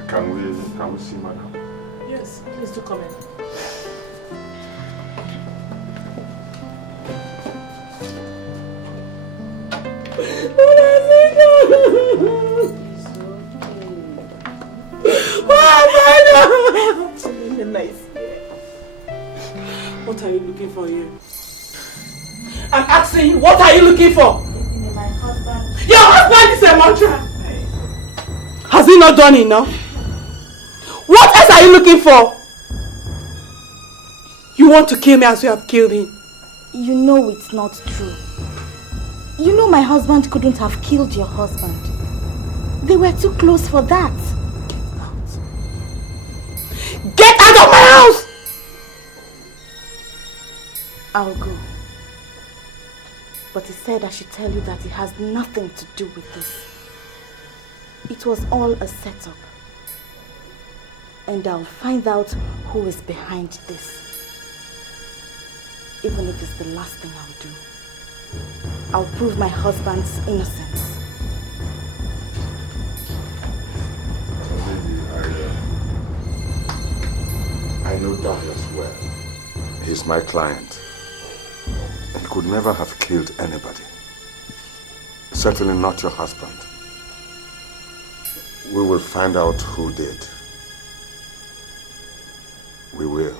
Can we see madam? Yes, please do come in. What are you looking for here? I'm asking you, what are you looking for? My husband. Your husband is a murderer. Has he not done enough? What else are you looking for? You want to kill me as you have killed him? You know it's not true. You know my husband couldn't have killed your husband. They were too close for that. Get out of my house! I'll go. But he said I should tell you that it has nothing to do with this. It was all a setup. And I'll find out who is behind this. Even if it's the last thing I'll do. I'll prove my husband's innocence. I know Douglas well. He's my client. He could never have killed anybody. Certainly not your husband. We will find out who did. We will.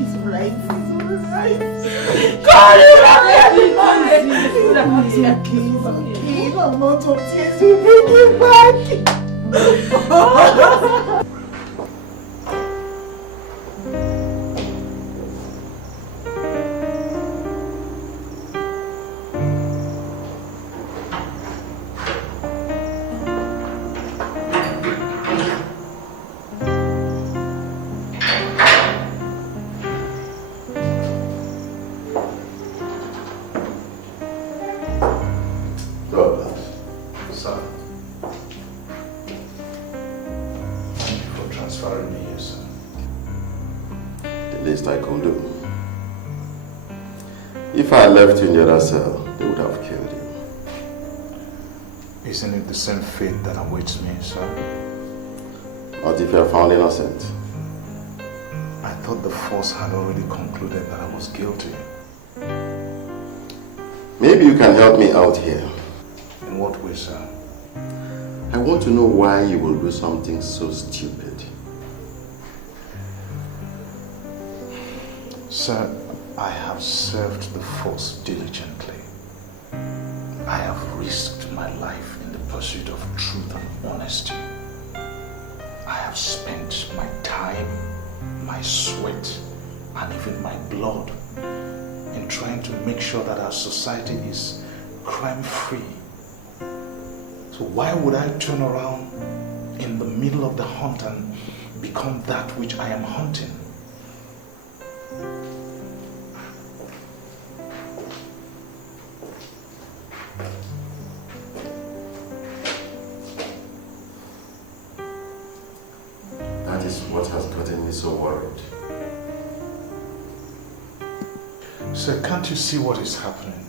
He's right. God, I'm out of tears. You bring him back. If I left you in the other cell, they would have killed you. Isn't it the same fate that awaits me, sir? What if you are found innocent? I thought the force had already concluded that I was guilty. Maybe you can help me out here. In what way, sir? I want to know why you will do something so stupid. Sir, I have served the force diligently. I have risked my life in the pursuit of truth and honesty. I have spent my time, my sweat, and even my blood in trying to make sure that our society is crime-free. So why would I turn around in the middle of the hunt and become that which I am hunting? That is what has gotten me so worried. Sir, can't you see what is happening?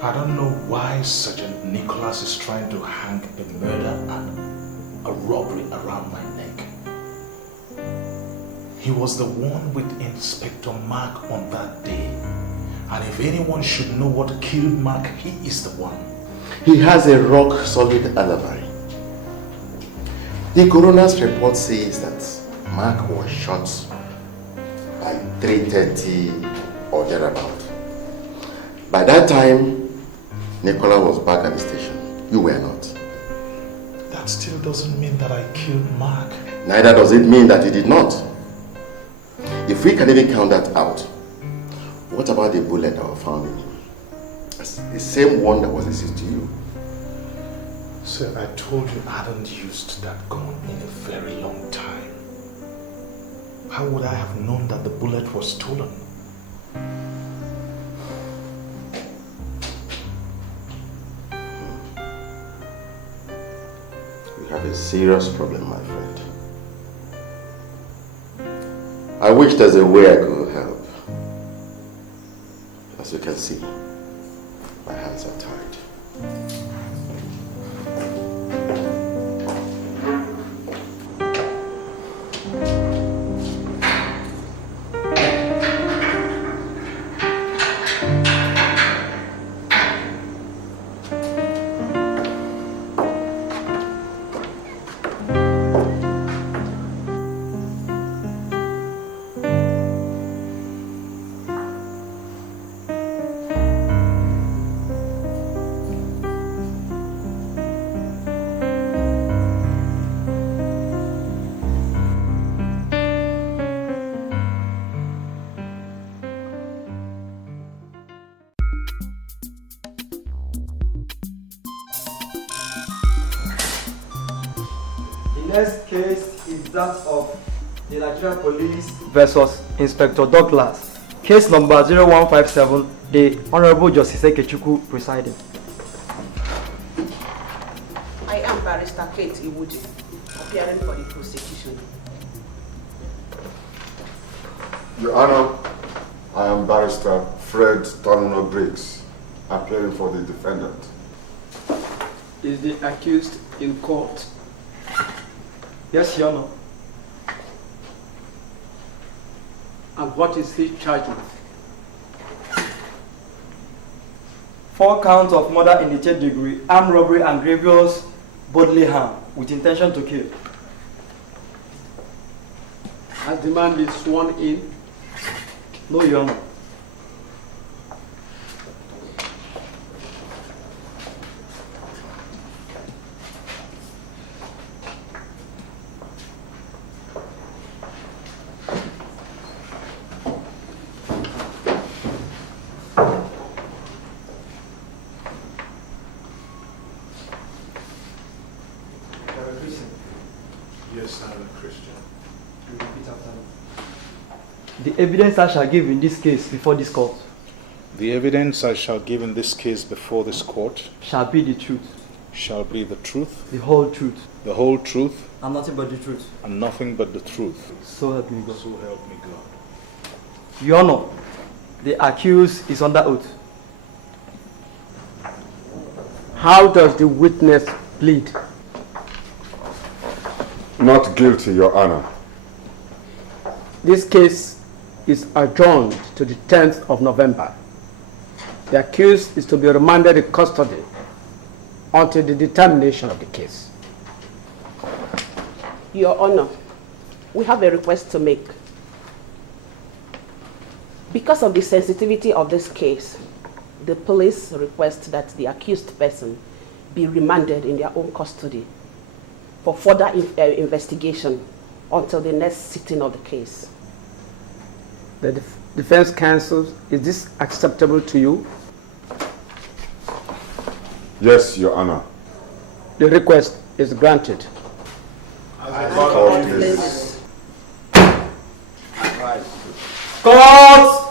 I don't know why Sergeant Nicolas is trying to hang a murder and a robbery around my neck. He was the one with Inspector Mark on that day. And if anyone should know what killed Mark, he is the one. He has a rock-solid alibi. The coroner's report says that Mark was shot by 3:30 or thereabout. By that time, Nicolas was back at the station. You were not. That still doesn't mean that I killed Mark. Neither does it mean that he did not. If we can even count that out, what about the bullet that was found in him? The same one that was assisted to you. Sir, I told you I hadn't used that gun in a very long time. How would I have known that the bullet was stolen? We have a serious problem, my friend. I wish there's a way I could help. As you can see, my hands are tied. The next case is that of the Nigerian Police versus Inspector Douglas. Case number 0157, the Honorable Justice Ekechukwu presiding. I am Barrister Kate Iwuji, appearing for the prosecution. Your Honor, I am Barrister Fred Domino Briggs, appearing for the defendant. Is the accused in court? Yes, Your Honor. And what is he charged with? 4 counts of murder in the 3rd degree, armed robbery and grievous bodily harm with intention to kill. Has the man been sworn in? No, Your Honor. Yes, I am a Christian. Repeat after me. The evidence I shall give in this case before this court The evidence I shall give in this case before this court shall be the truth, shall be the truth, the whole truth, the whole truth, and nothing but the truth. and nothing but the truth. So help me God. So help me God. Your Honor, the accused is under oath. How does the witness plead? Not guilty, Your Honor. This case is adjourned to the 10th of November. The accused is to be remanded in custody until the determination of the case. Your Honor, we have a request to make. Because of the sensitivity of this case, the police request that the accused person be remanded in their own custody for further investigation until the next sitting of the case. The defense counsel, is this acceptable to you? Yes, Your Honor. The request is granted. Court!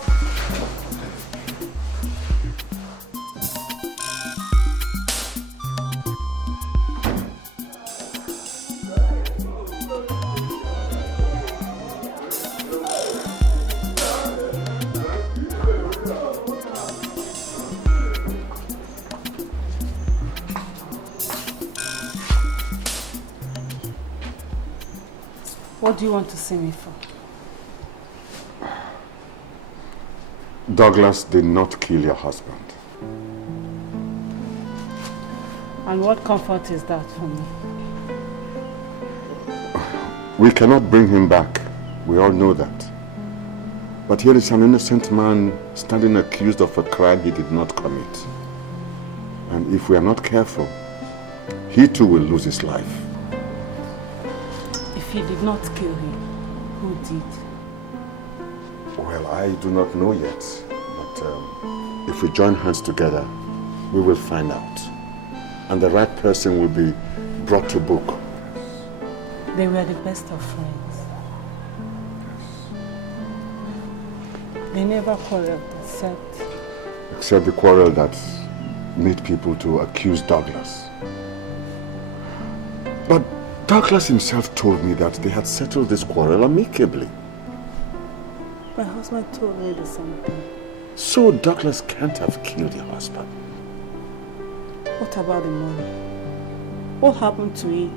What do you want to see me for? Douglas did not kill your husband. And what comfort is that for me? We cannot bring him back. We all know that. But here is an innocent man standing accused of a crime he did not commit. And if we are not careful, he too will lose his life. If he did not kill him, who did? Well, I do not know yet. But if we join hands together, we will find out. And the right person will be brought to book. They were the best of friends. They never quarreled except the quarrel that made people to accuse Douglas. But Douglas himself told me that they had settled this quarrel amicably. My husband told me the same thing. So Douglas can't have killed your husband. What about the money? What happened to it?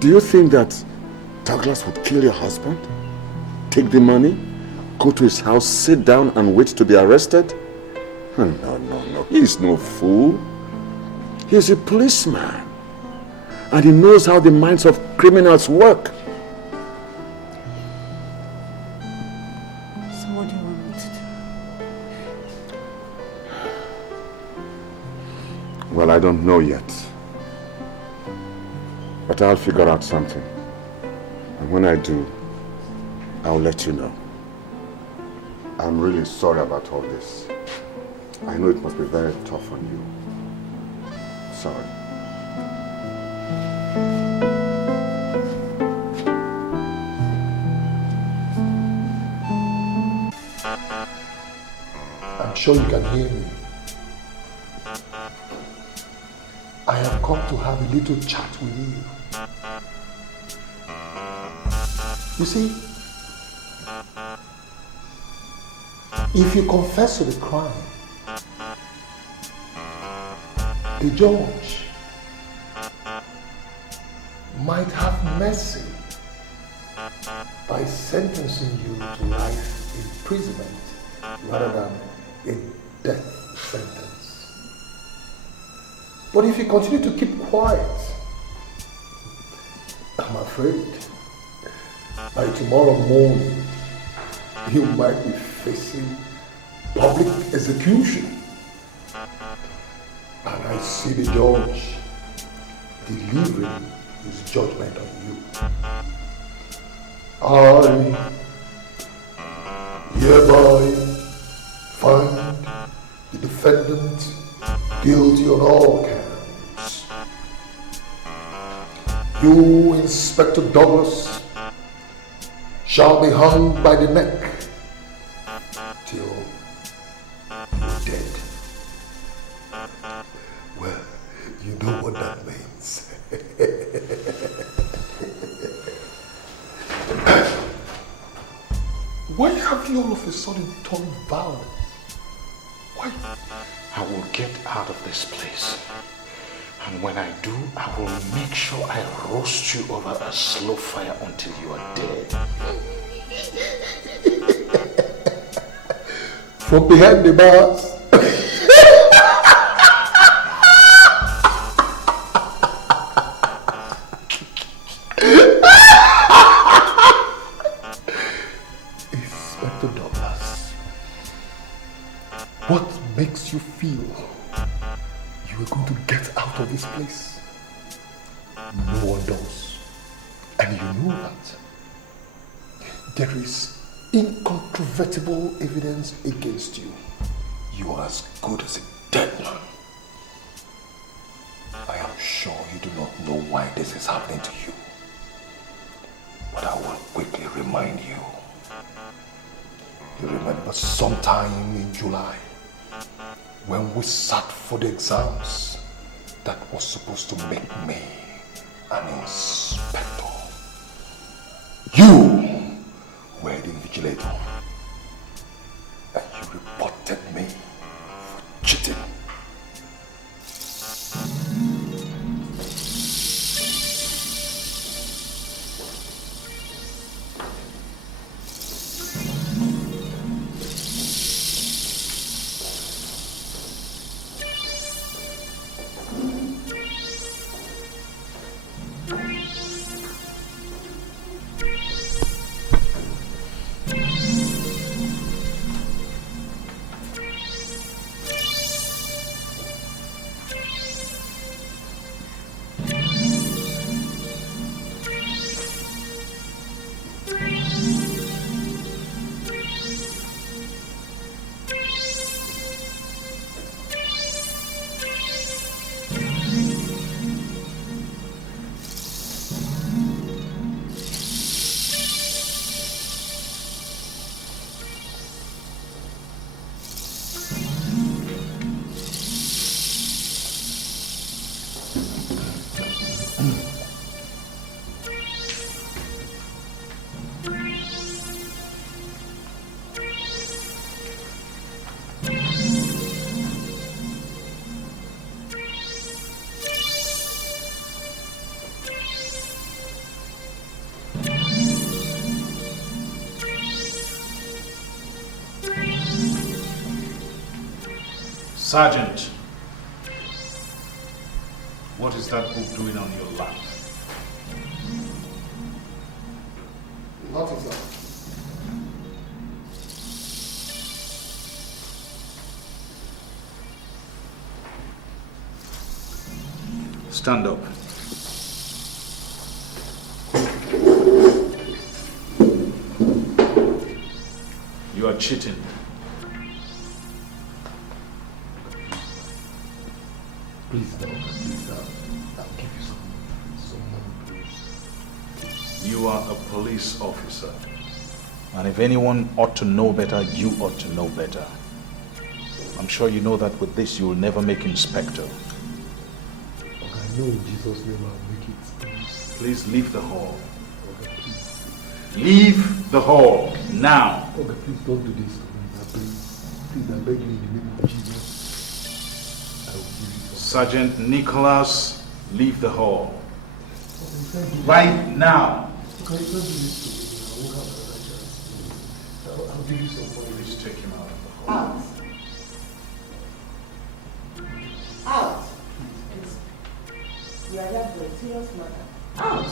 Do you think that Douglas would kill your husband? Take the money, go to his house, sit down and wait to be arrested? No. He's no fool. He's a policeman. And he knows how the minds of criminals work. So what do you want me to do? Well, I don't know yet. But I'll figure out something. And when I do, I'll let you know. I'm really sorry about all this. I know it must be very tough on you. Sorry. I'm sure you can hear me. I have come to have a little chat with you. You see, if you confess to the crime, the judge might have mercy by sentencing you to life imprisonment rather than a death sentence. But if you continue to keep quiet, I'm afraid by tomorrow morning you might be facing public execution. And I see the judge delivering his judgment on you. I hereby find the defendant guilty on all counts. You, Inspector Douglas, shall be hung by the neck till you're dead. Well, you know what that means. Why have you all of a sudden turned violent? Why? I will get out of this place. And when I do, I will make sure I roast you over a slow fire until you are dead. From behind the bars. Inspector Douglas, what makes you feel you are going to get out of this place? No one does. And you know that. There is incontrovertible evidence against you. You are as good as a dead man. I am sure you do not know why this is happening to you. But I will quickly remind you. You remember sometime in July when we sat for the exams that was supposed to make me an inspector. You were the invigilator and you reported me for cheating. Sergeant, what is that book doing on your lap? Nothing, sir. Stand up. You are cheating. Please, no, please, I'll give you some money, please. You are a police officer. And if anyone ought to know better, you ought to know better. I'm sure you know that with this you will never make inspector. I know in Jesus' name I'll make it. Please leave the hall. Okay, please. Leave the hall now. Okay, please don't do this. Please, I beg you in the name of Jesus. I will give you some. Sergeant Nicolas, leave the hall. Right now. Okay, don't do this to me. I won't have another chance. I'll give you some money. Please take him out of the hall. Out. Out. Please. We are here for a serious matter. Out.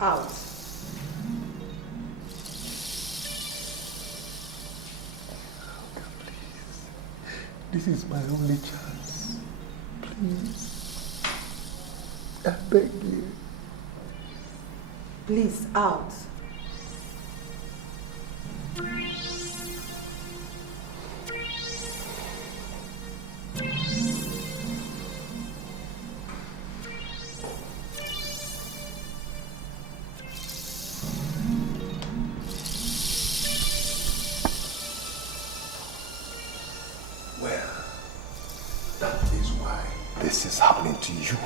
Out. This is my only chance. Please. I beg you. Please, out. This is happening to you.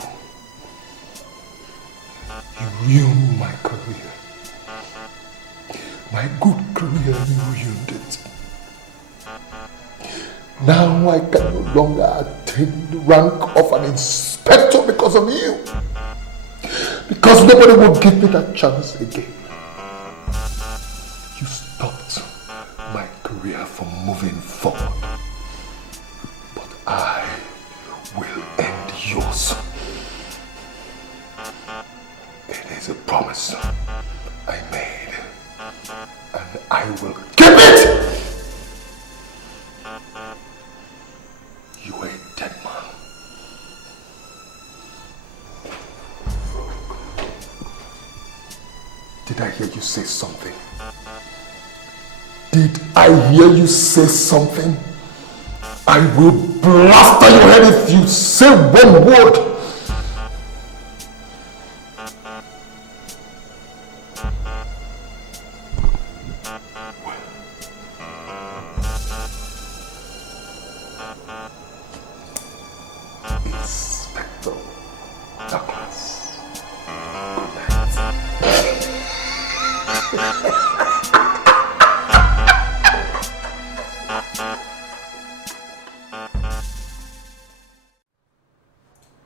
You ruined my career. My good career, you ruined it. Now I can no longer attain the rank of an inspector because of you. Because nobody will give me that chance again. You stopped my career from moving forward. But I will end yours. It is a promise I made, and I will keep it! You are a dead man. Did I hear you say something? Did I hear you say something? I will blast your head if you say one word. Inspector Douglas. Good night.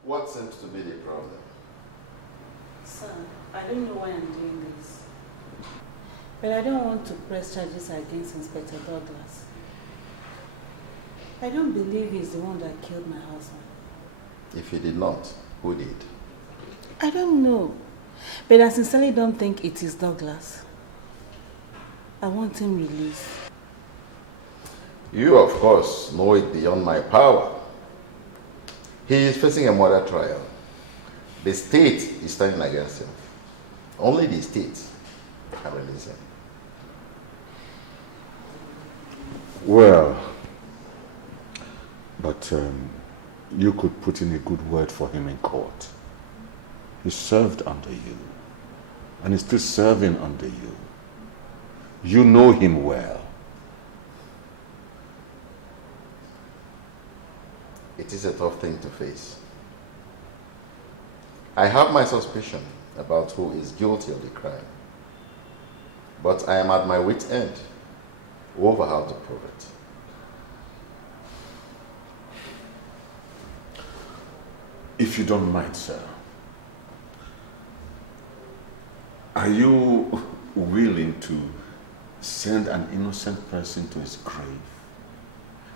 What seems to be the problem? Sir, I don't know why I'm doing this. But I don't want to press charges against Inspector Douglas. I don't believe he's the one that killed my husband. If he did not, who did? I don't know. But I sincerely don't think it is Douglas. I want him released. You, of course, know it beyond my power. He is facing a murder trial. The state is standing against him. Only the state can release him. Well, but you could put in a good word for him in court. He served under you, and he's still serving under you. You know him well. It is a tough thing to face. I have my suspicion about who is guilty of the crime. But I am at my wit's end over how to prove it. If you don't mind, sir, are you willing to send an innocent person to his grave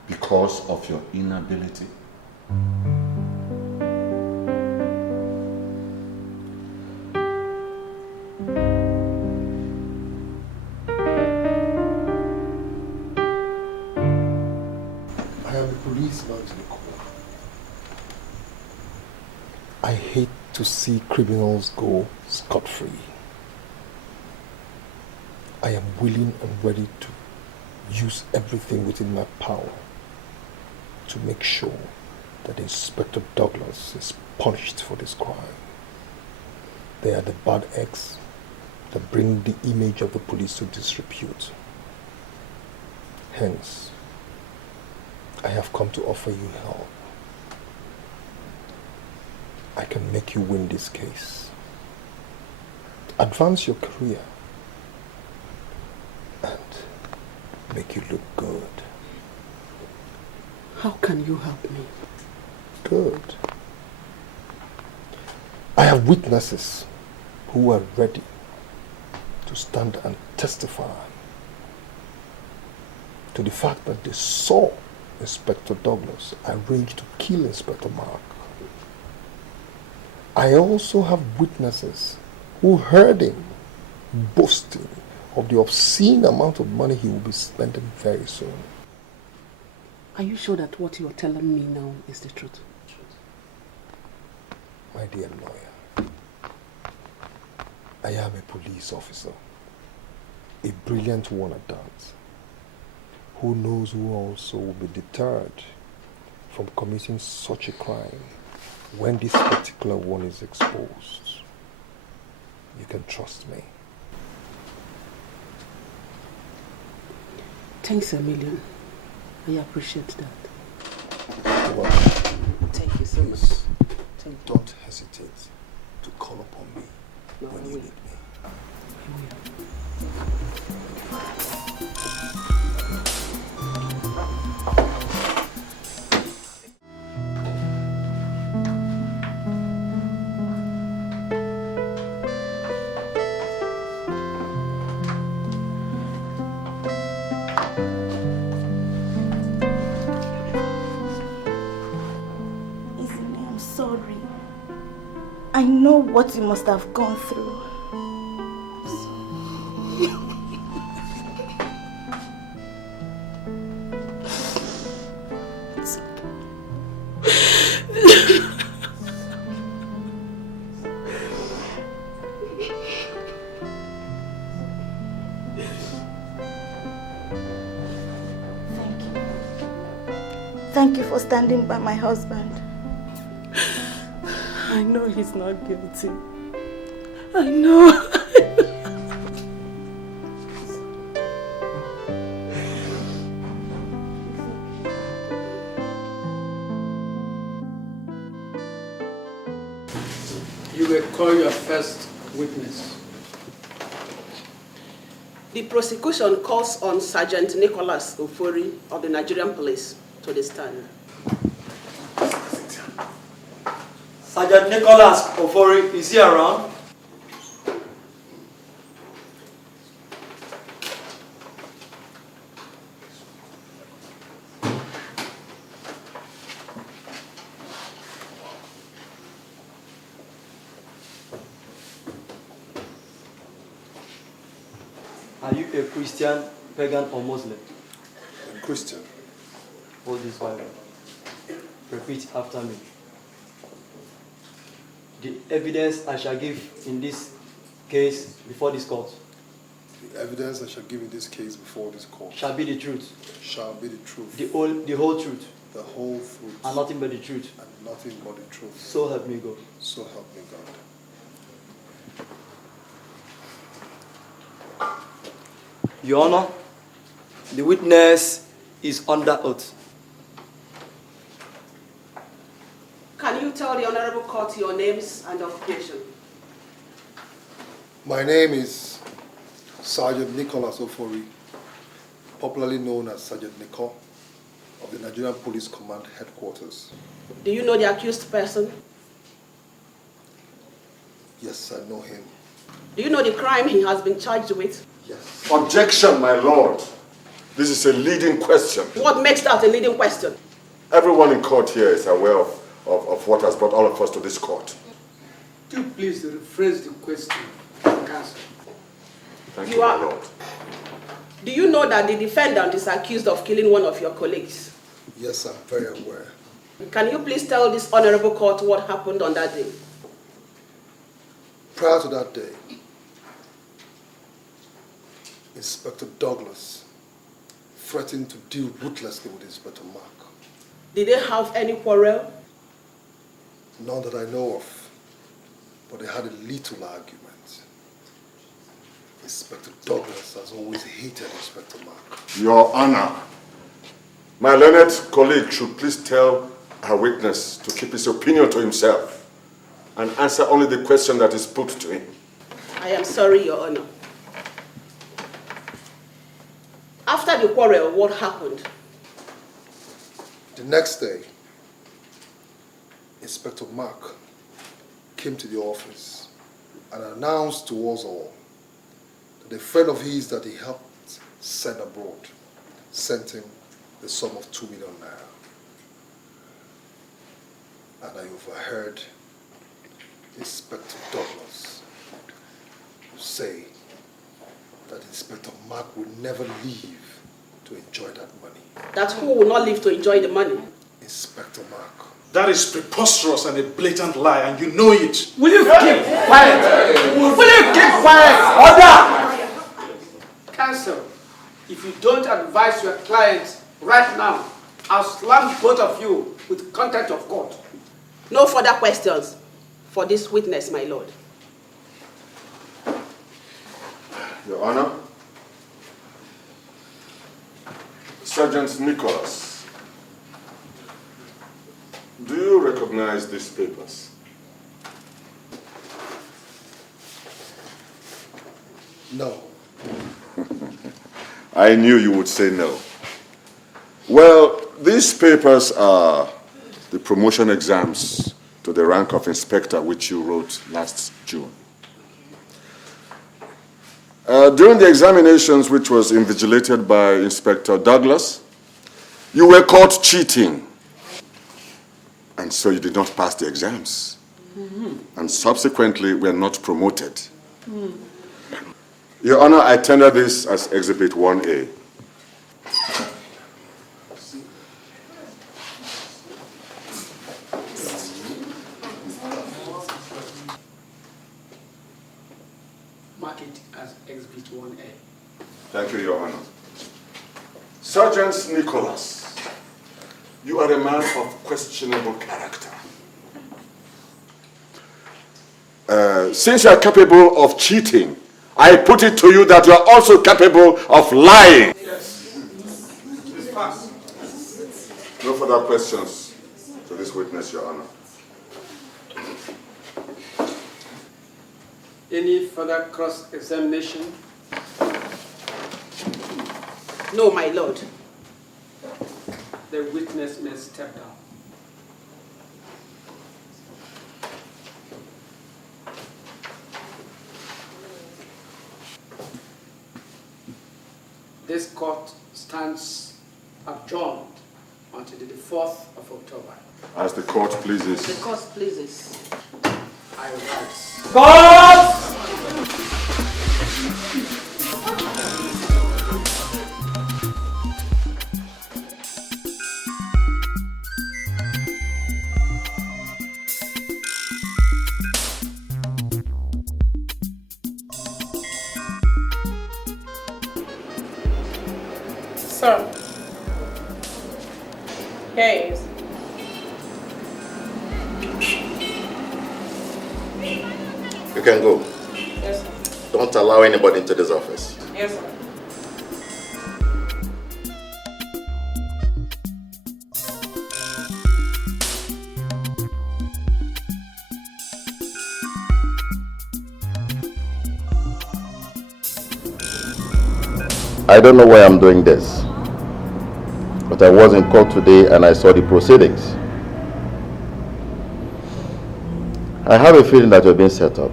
because of your inability? I hate to see criminals go scot-free. I am willing and ready to use everything within my power to make sure that Inspector Douglas is punished for this crime. They are the bad eggs that bring the image of the police to disrepute. Hence, I have come to offer you help. I can make you win this case, advance your career, and make you look good. How can you help me? Good. I have witnesses who are ready to stand and testify to the fact that they saw Inspector Douglas arrange to kill Inspector Mark. I also have witnesses who heard him boasting of the obscene amount of money he will be spending very soon. Are you sure that what you are telling me now is the truth? My dear lawyer, I am a police officer, a brilliant one at that, who knows who also will be deterred from committing such a crime when this particular one is exposed. You can trust me. Thanks a million. I appreciate that. You're welcome. Thank you so much. Thank you. Don't hesitate to call upon me when you need me. I know what you must have gone through. Thank you for standing by my husband. I know he's not guilty. I know. You will call your first witness. The prosecution calls on Sergeant Nicolas Ofori of the Nigerian Police to the stand. Sergeant Nicolas Ofori, is he around? Are you a Christian, pagan, or Muslim? I'm Christian. Hold this Bible. Repeat after me. The evidence I shall give in this case before this court. The evidence I shall give in this case before this court. Shall be the truth. Shall be the truth. The whole truth. The whole truth. And nothing but the truth. And nothing but the truth. So help me God. So help me God. Your Honor, the witness is under oath. Can you tell the Honorable Court your names and occupation? My name is Sergeant Nicolas Ofori, popularly known as Sergeant Nico of the Nigerian Police Command Headquarters. Do you know the accused person? Yes, I know him. Do you know the crime he has been charged with? Yes. Objection, my lord. This is a leading question. What makes that a leading question? Everyone in court here is aware of what has brought all of us to this court. Do please rephrase the question, counsel. Thank you, my lord. Do you know that the defendant is accused of killing one of your colleagues? Yes, I'm very aware. Can you please tell this honorable court what happened on that day? Prior to that day, Inspector Douglas threatened to deal ruthlessly with Inspector Mark. Did they have any quarrel? None that I know of, but they had a little argument. Inspector Douglas has always hated Inspector Mark. Your Honor, my learned colleague should please tell our witness to keep his opinion to himself and answer only the question that is put to him. I am sorry, Your Honor. After the quarrel, what happened? The next day, Inspector Mark came to the office and announced to us all that a friend of his that he helped send abroad sent him the sum of 2 million naira. And I overheard Inspector Douglas say that Inspector Mark would never leave to enjoy that money. That who will not live to enjoy the money? Inspector Mark. That is preposterous and a blatant lie, and you know it. Will you keep quiet? Will you keep quiet? Order! Counsel, if you don't advise your client right now, I'll slam both of you with contempt of court. No further questions for this witness, my lord. Your Honor, Sergeant Nicolas, do you recognize these papers? No. I knew you would say no. Well, these papers are the promotion exams to the rank of inspector which you wrote last June. During the examinations which was invigilated by Inspector Douglas, you were caught cheating. And so you did not pass the exams. And subsequently were not promoted. Your Honor, I tender this as Exhibit 1A. Mark it as Exhibit 1A. Thank you, Your Honor. Sergeant Nicolas, you are a man of questionable character. Since you are capable of cheating, I put it to you that you are also capable of lying. Yes. Please pass. No further questions to this witness, Your Honor. Any further cross-examination? No, my lord. The witness may step down. This court stands adjourned until the 4th of October. As the court pleases. The court pleases. I rise. God! Sir. Here he is. You can go. Yes, sir. Don't allow anybody into this office. Yes, sir. I don't know why I'm doing this, but I was in court today and I saw the proceedings. I have a feeling that you're being set up.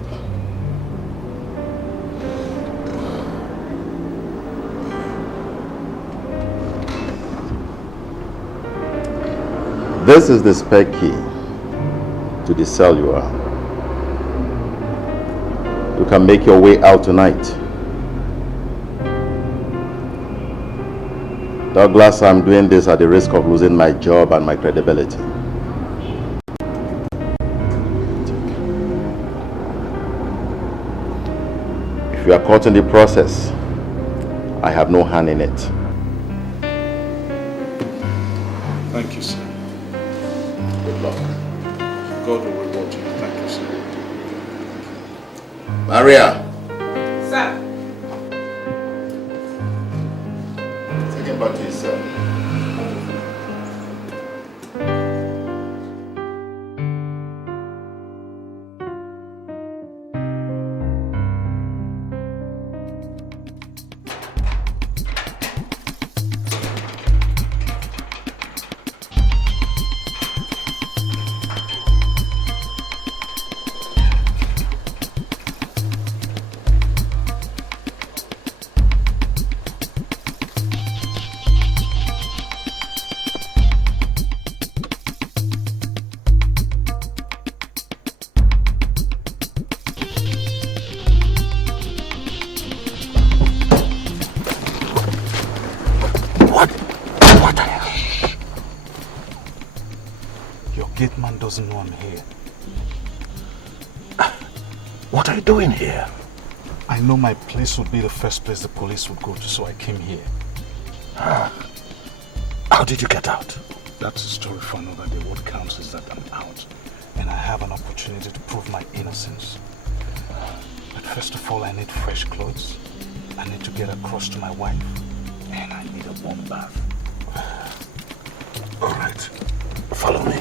This is the spare key to the cell you are. You can make your way out tonight. Douglas, I'm doing this at the risk of losing my job and my credibility. If you are caught in the process, I have no hand in it. Thank you, sir. Good luck. God will reward you. Thank you, sir. Maria! Sir. Take him back to his cell. Doesn't know I'm here. What are you doing here? I know my place would be the first place the police would go to, so I came here. How did you get out? That's a story for another day. What counts is that I'm out, and I have an opportunity to prove my innocence. But first of all, I need fresh clothes. I need to get across to my wife, and I need a warm bath. All right, follow me.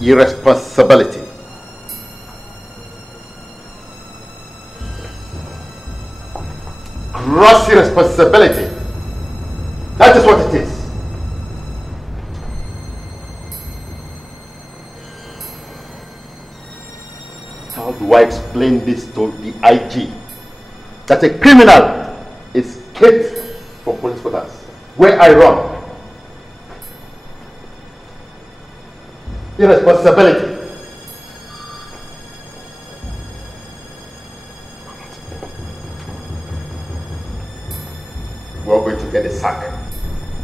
Irresponsibility. Gross irresponsibility. That is what it is. How do I explain this to the IG? That a criminal escaped from police quarters where I run. Irresponsibility. We're going to get a sack.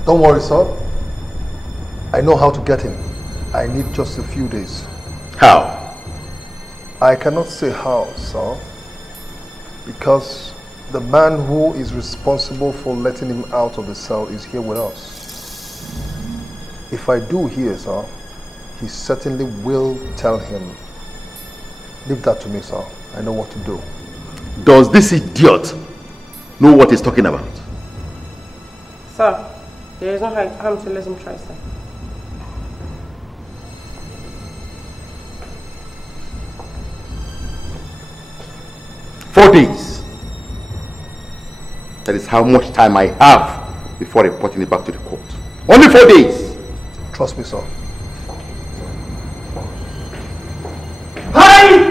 Don't worry, sir. I know how to get him. I need just a few days. How? I cannot say how, sir. Because the man who is responsible for letting him out of the cell is here with us. If I do hear, sir, he certainly will tell him. Leave that to me, sir. I know what to do. Does this idiot know what he's talking about? Sir, there is no harm to let him try, sir. Four days. That is how much time I have before reporting it back to the court. Only 4 days. Trust me, sir. Hi!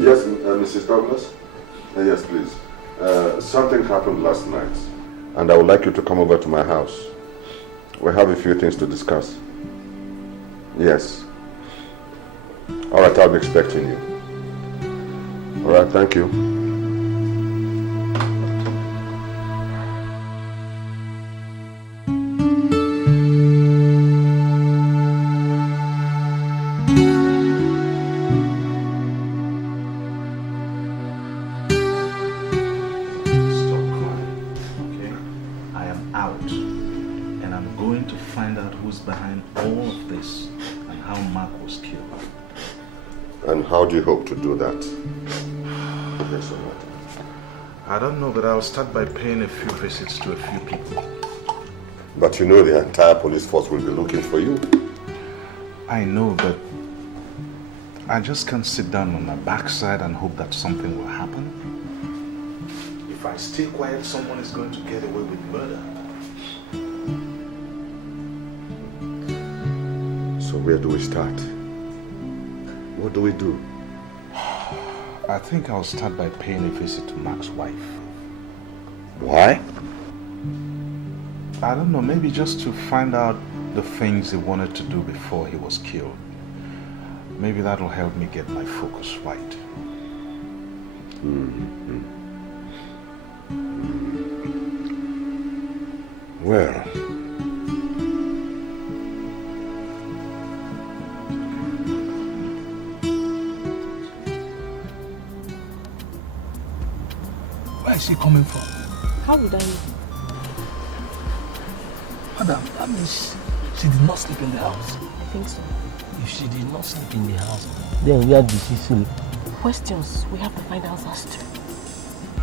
Yes, Mrs. Douglas? Yes, please. Something happened last night. and I would like you to come over to my house. We have a few things to discuss. Yes. All right, I'll be expecting you. All right, thank you. How do you hope to do that? Yes or not? I don't know, but I'll start by paying a few visits to a few people. But you know the entire police force will be looking for you. I know, but I just can't sit down on my backside and hope that something will happen. If I stay quiet, someone is going to get away with murder. So where do we start? What do we do? I think I'll start by paying a visit to Mark's wife. Why? I don't know, maybe just to find out the things he wanted to do before he was killed. Maybe that'll help me get my focus right. Mm-hmm. Well... Where is she coming from? How would I know? Madam, that means she did not sleep in the house. I think so. If she did not sleep in the house, then where did she sleep? Questions we have to find answers to.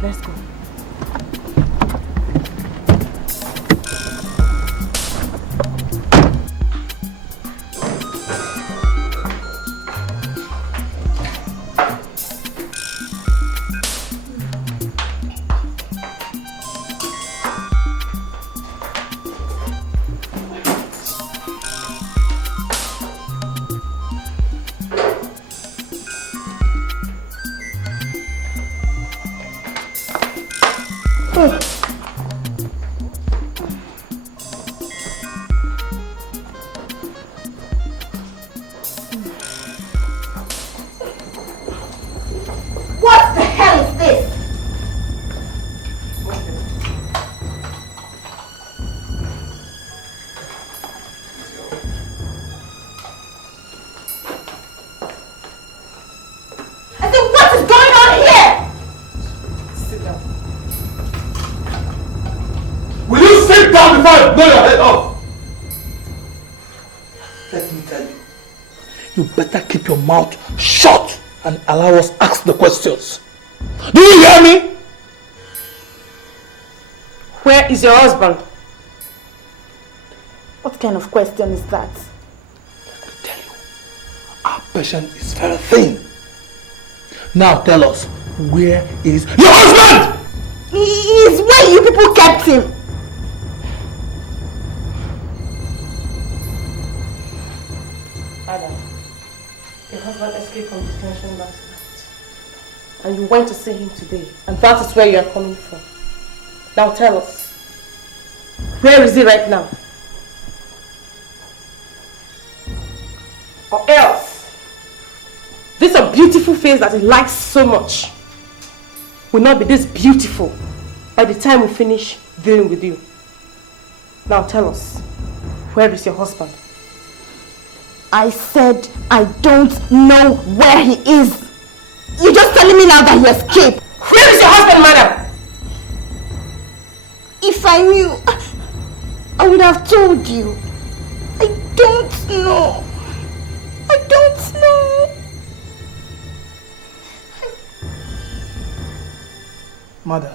Let's go. Blow your head off! Let me tell you, you better keep your mouth shut and allow us ask the questions. Do you hear me? Where is your husband? What kind of question is that? Let me tell you, our patient is very thin. Now tell us, where is your husband? He is where you people kept him. Adam, your husband escaped from detention last night. And you went to see him today. And that is where you are coming from. Now tell us, where is he right now? Or else, this a beautiful face that he likes so much will not be this beautiful by the time we finish dealing with you. Now tell us, where is your husband? I said I don't know where he is. You're just telling me now that he escaped. Where is your husband, madam? If I knew, I would have told you. I don't know. I don't know. Mother,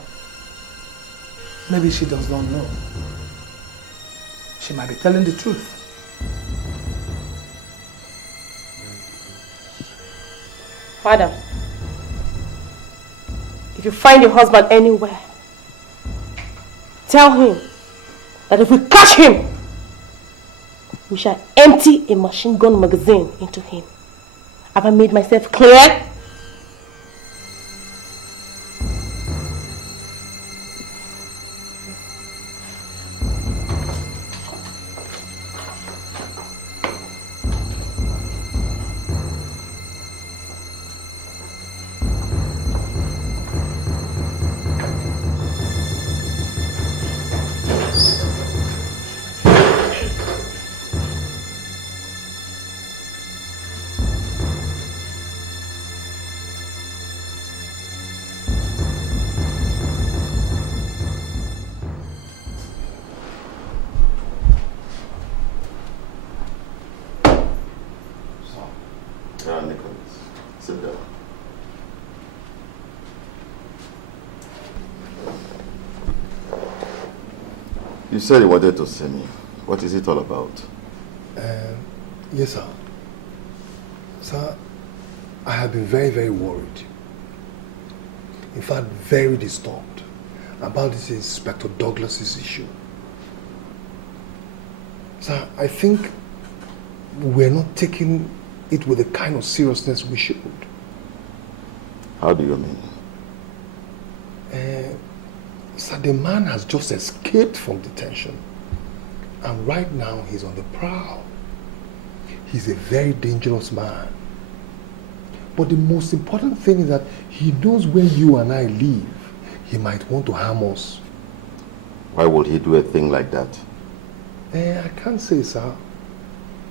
maybe she does not know. She might be telling the truth. Madam, if you find your husband anywhere, tell him that if we catch him, we shall empty a machine gun magazine into him. Have I made myself clear? You said you wanted to see me. What is it all about? Yes, sir. Sir, I have been very, very worried. In fact, very disturbed about this Inspector Douglas's issue. Sir, I think we're not taking it with the kind of seriousness we should. How do you mean? Sir, the man has just escaped from detention. And right now, he's on the prowl. He's a very dangerous man. But the most important thing is that he knows where you and I live. He might want to harm us. Why would he do a thing like that? I can't say, sir.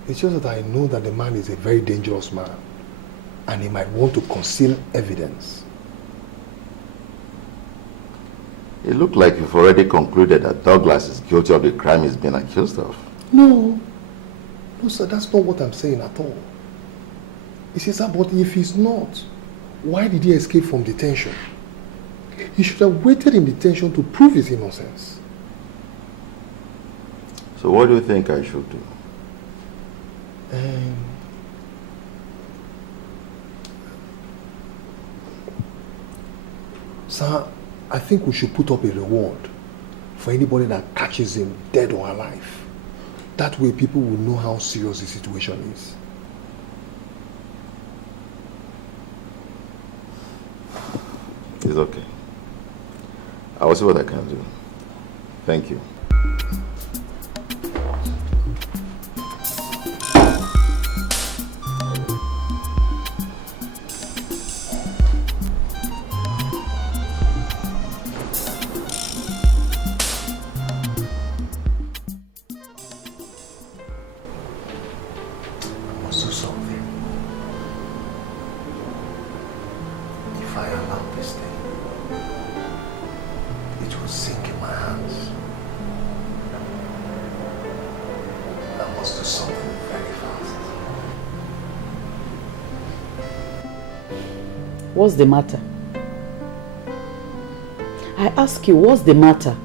It's just that I know that the man is a very dangerous man. And he might want to conceal evidence. It looked like you've already concluded that Douglas is guilty of the crime he's been accused of. No. No, sir, that's not what I'm saying at all. You see, sir, but if he's not, why did he escape from detention? He should have waited in detention to prove his innocence. So what do you think I should do? Sir, I think we should put up a reward for anybody that catches him dead or alive. That way people will know how serious the situation is. It's okay. I will see what I can do. Thank you. What's the matter? I ask you, what's the matter?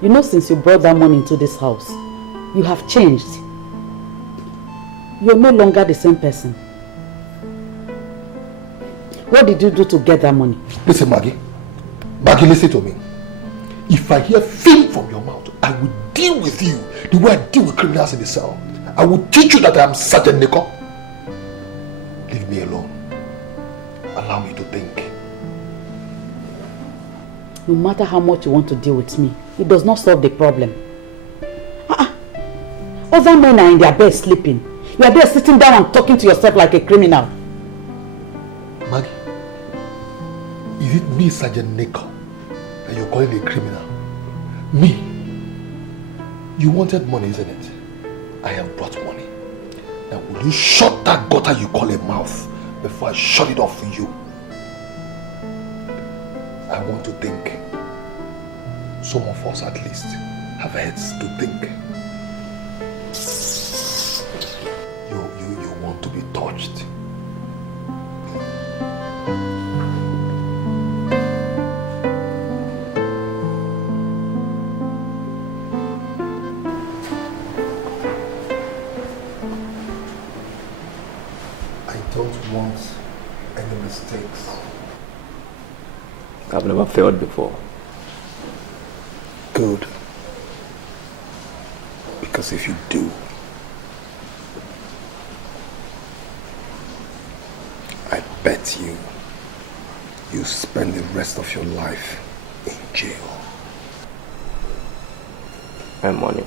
You know, since you brought that money into this house, you have changed. You're no longer the same person. What did you do to get that money? Listen, Maggie. Maggie, listen to me. If I hear "film" from your mouth, I will deal with you the way I deal with criminals in the cell. I will teach you that I am Sergeant Nico. Leave me alone. Allow me to think. No matter how much you want to deal with me, it does not solve the problem. Other men are in their bed sleeping. You are there sitting down and talking to yourself like a criminal. Maggie, is it me, Sergeant Nico, that you're calling a criminal? Me? You wanted money, isn't it? I have brought money. Now will you shut that gutter you call a mouth before I shut it off for you? I want to think. Some of us at least have heads to think. You want to be touched. I've never failed before. Good. Because if you do, I bet you spend the rest of your life in jail. My money.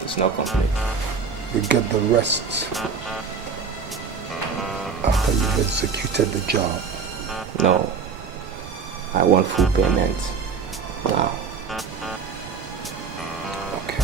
It's not complete. You get the rest after you've executed the job. No. I want full payment now. Okay.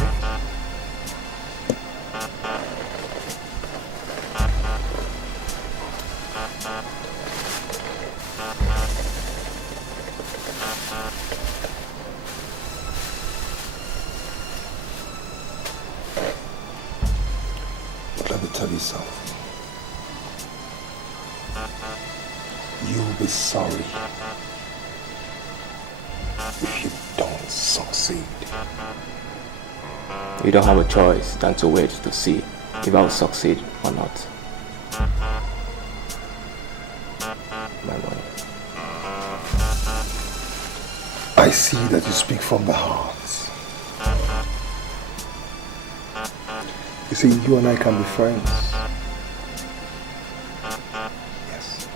But let me tell you something. You'll be sorry if you don't succeed. You don't have a choice than to wait to see if I will succeed or not. My money. I see that you speak from the heart. You see, you and I can be friends. Yes.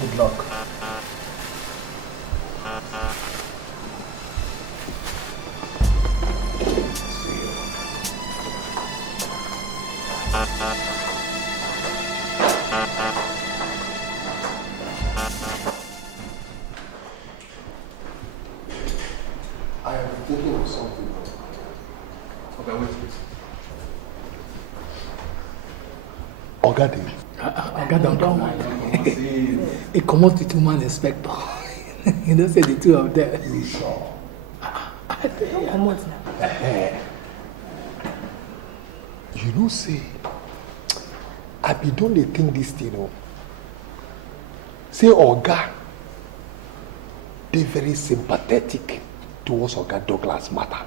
Good luck. I am thinking of something. Okay, wait, please. Ogade. Ogade don't mind. He comes to two-man inspector. You don't say the two of them. You sure? Don't come out now. You know, say, I be don't they think this thing, oh. Say, Oga, they very sympathetic towards Oga Douglas matter.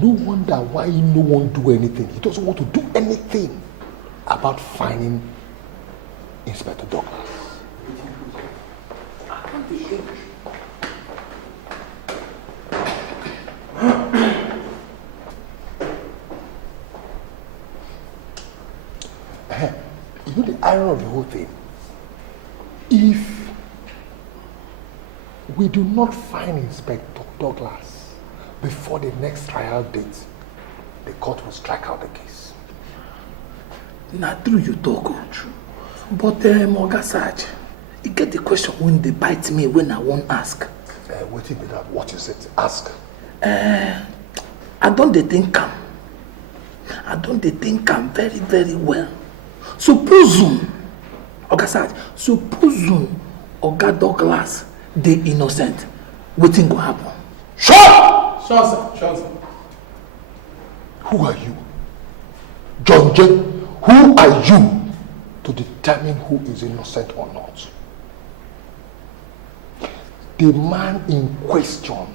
No wonder why no one do anything. He doesn't want to do anything about finding Inspector Douglas. I can't think. You know the irony of the whole thing? If we do not find Inspector Douglas before the next trial date, the court will strike out the case. Not true you talk, true. But Oga Sarge, you get the question when they bite me when I won't ask. Wait a minute, what is it? Ask. I don't think am. I don't think am very, very well. Suppose, Oga Sarge, suppose Oga Douglas dey innocent, wetin go happen? Sure! Sure, sir. Sure, sir. Who are you? John J. Who are you to determine who is innocent or not? The man in question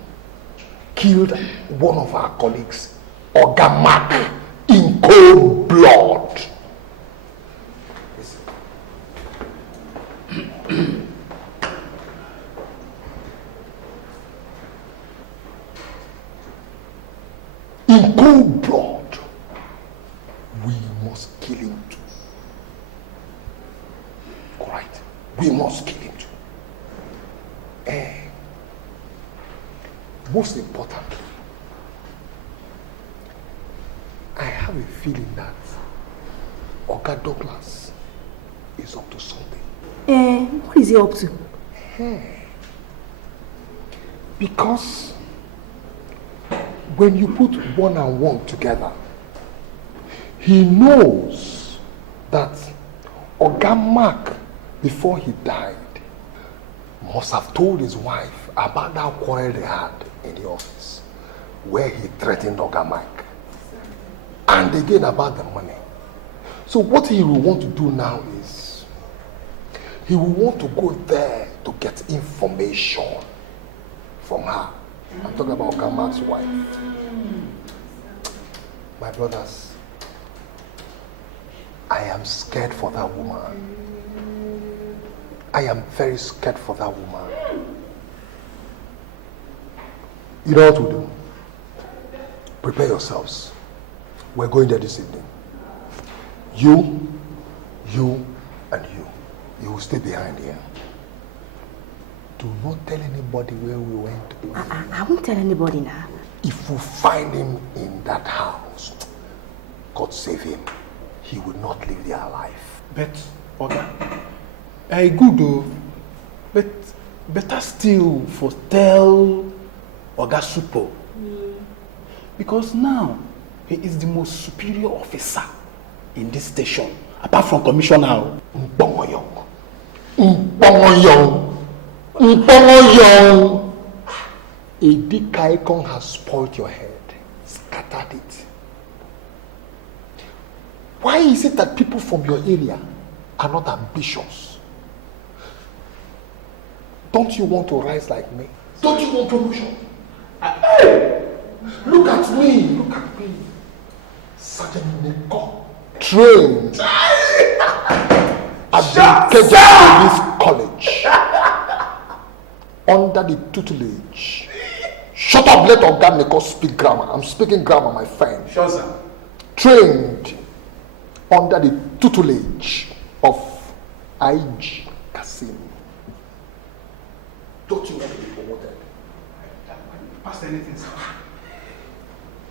killed one of our colleagues, Oga Mark, in cold blood. In cold blood, we must kill him too. All right, we must kill him too. And most importantly, I have a feeling that Oga Douglas is up to something. What is he up to? Because when you put one and one together, he knows that Oga Mark, before he died, must have told his wife about that quarrel they had in the office, where he threatened Oga Mark, and again about the money. So what he will want to do now is, he will want to go there to get information from her. I'm talking about Oga Mark's wife. My brothers, I am scared for that woman. I am very scared for that woman. You know what to do? Prepare yourselves. We're going there this evening. You, and you. You will stay behind here. Do not tell anybody where we went. I won't tell anybody now. If we find him in that house, God save him, he will not live there alive. But, Oga, good though. But better still for tell Oga Supo. Because now, He is the most superior officer in this station, apart from Commissioner Mbongoyong. Mbongoyong! A big icon has spoiled your head, scattered it. Why is it that people from your area are not ambitious? Don't you want to rise like me? Don't you want promotion? Hey! Look at me, look at me. Sergeant Nico, trained at the Keja Police College under the tutelage. Shut up, let Oga Nico speak grammar. I'm speaking grammar, my friend. Sure, sir. Trained under the tutelage of IG Kasim. Don't you want to be promoted? Past anything, sir.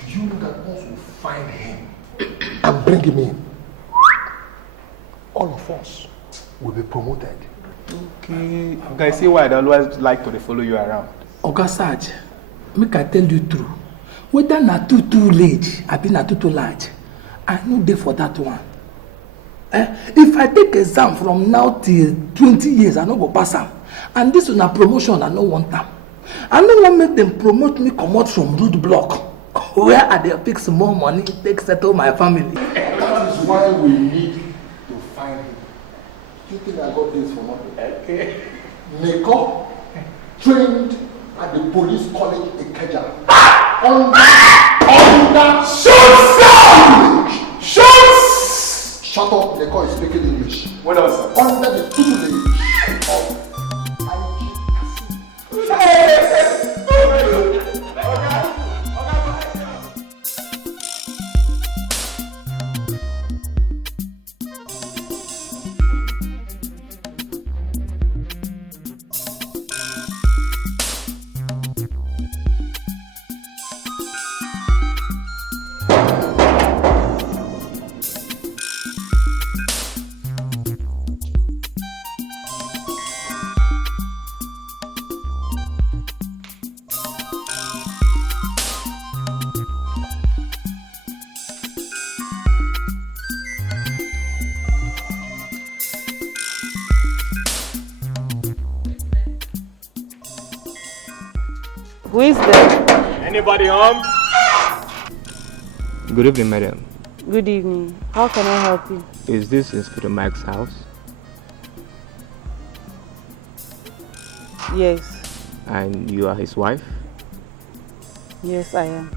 Do you know that once we find him and bring him in, all of us will be promoted? Okay. Guys, see why I always like to follow you around. Oga Sarge, make I tell you true. Whether na too late, I be na too large. I no dey for that one. If I take exam from now till 20 years, I no go pass am. And this is na promotion, I no want am. I no wan make them promote me comot from road block, where I dey pick small money take settle my family. That is why we need to find him. Do you think I got this for nothing? Okay. Nico, trained at the police college in Keja. Under Shoot! Shut up, Nico is speaking English. What else, sir? Under the tutelage of Who is there? Anybody home? Good evening, madam. Good evening. How can I help you? Is this Inspector Mike's house? Yes. And you are his wife? Yes, I am.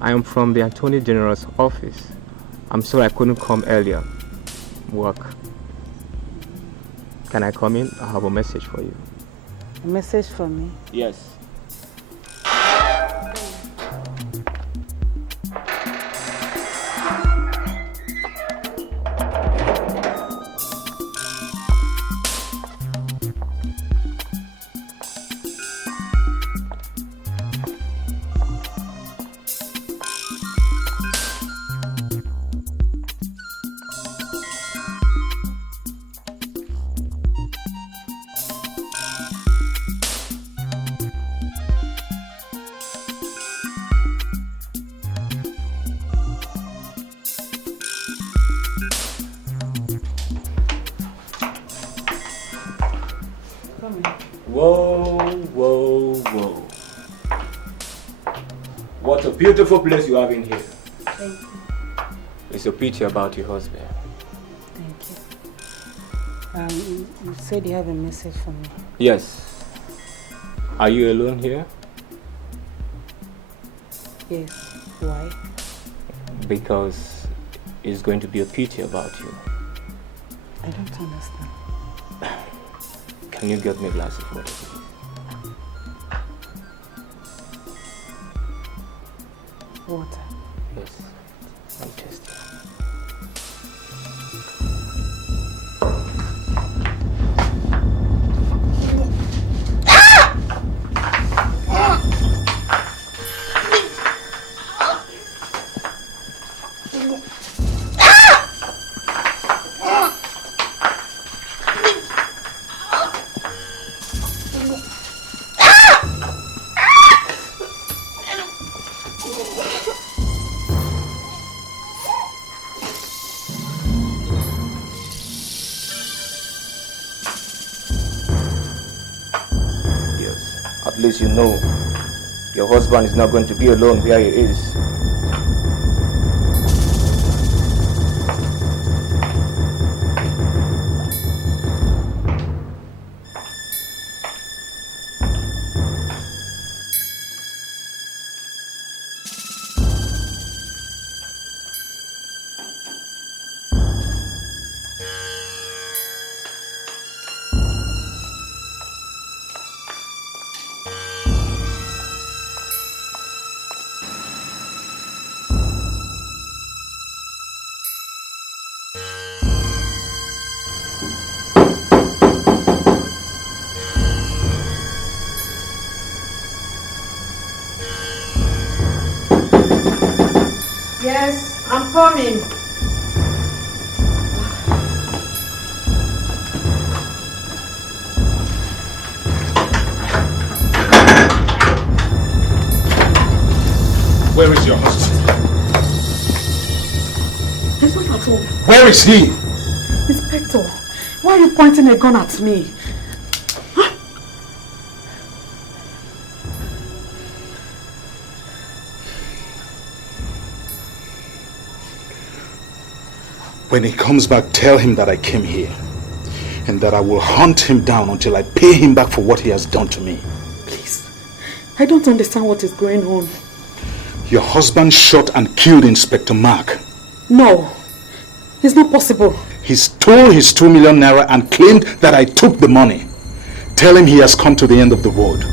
I am from the Attorney General's office. I'm sorry I couldn't come earlier. Work. Can I come in? I have a message for you. A message for me? Yes. Whoa. What a beautiful place you have in here. Thank you. It's a pity about your husband. Thank you. You said you have a message for me. Yes. Are you alone here? Yes. Why? Because it's going to be a pity about you. I don't understand. Can you get me a glass of water, please? Water. Yes. I'm thirsty. at least you know your husband is not going to be alone where he is. Yes, I'm coming. Where is your husband? He's not at home. Where is he? Inspector, why are you pointing a gun at me? When he comes back, tell him that I came here and that I will hunt him down until I pay him back for what he has done to me. Please, I don't understand what is going on. Your husband shot and killed Inspector Mark. No, it's not possible. He stole his 2 million naira and claimed that I took the money. Tell him he has come to the end of the road.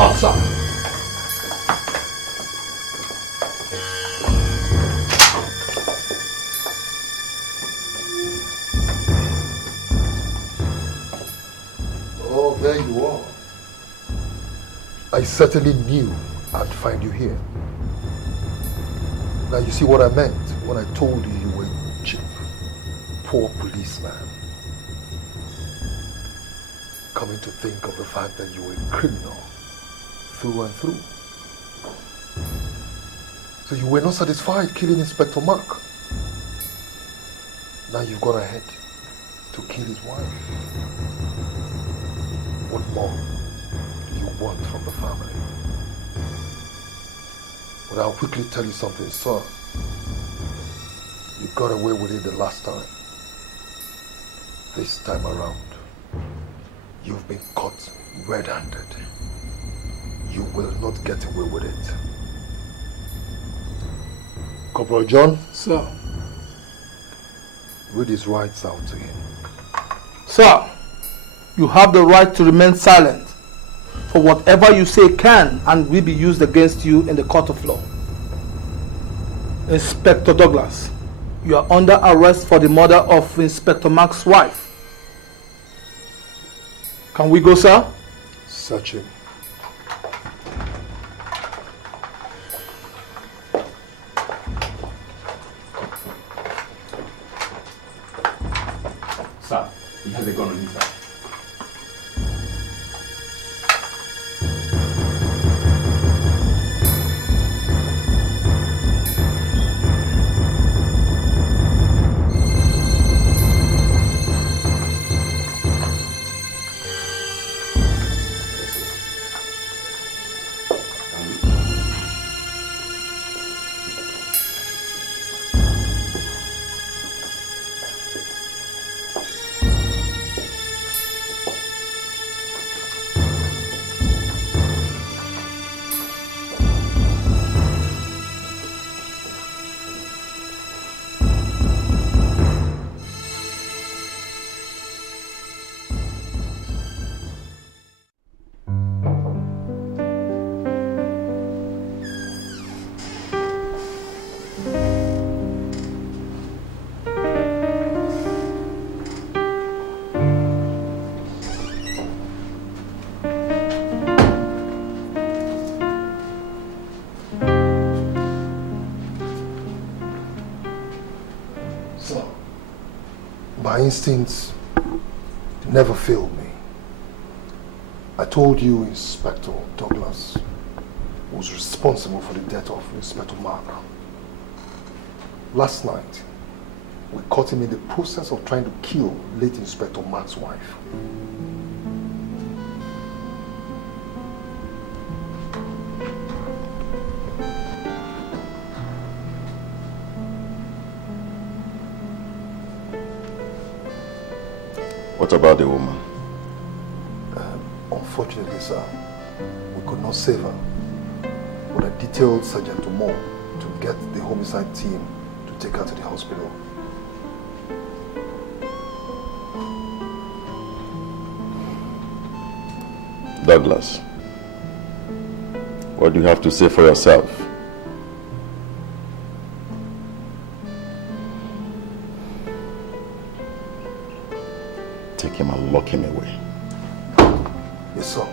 Officer. Oh, there you are. I certainly knew I'd find you here. Now you see what I meant when I told you you were a cheap, poor policeman. Coming to think of the fact that you were a criminal through and through. So you were not satisfied killing Inspector Mark. Now you've gone ahead to kill his wife. What more do you want from the family? But I'll quickly tell you something, sir. You got away with it the last time. This time around, you've been caught red-handed. You will not get away with it. Corporal John? Sir. Read his rights out to him. Sir, you have the right to remain silent, for whatever you say can and will be used against you in the court of law. Inspector Douglas, you are under arrest for the murder of Inspector Mark's wife. Can we go, sir? Search him. Sir, he has a gun on his side. My instincts never failed me. I told you Inspector Douglas was responsible for the death of Inspector Mark. Last night, we caught him in the process of trying to kill late Inspector Mark's wife. What about the woman? Unfortunately, sir, we could not save her. But I detailed Sergeant Omo to get the homicide team to take her to the hospital. Douglas, what do you have to say for yourself? Take him and lock him away. Yes, sir.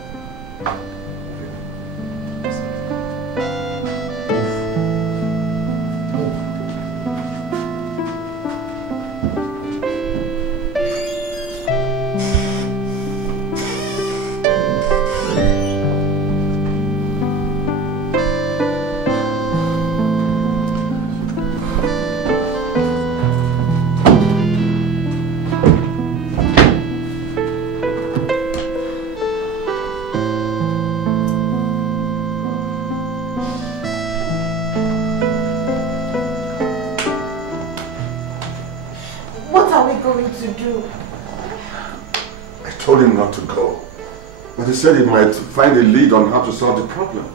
But he said he might find a lead on how to solve the problem.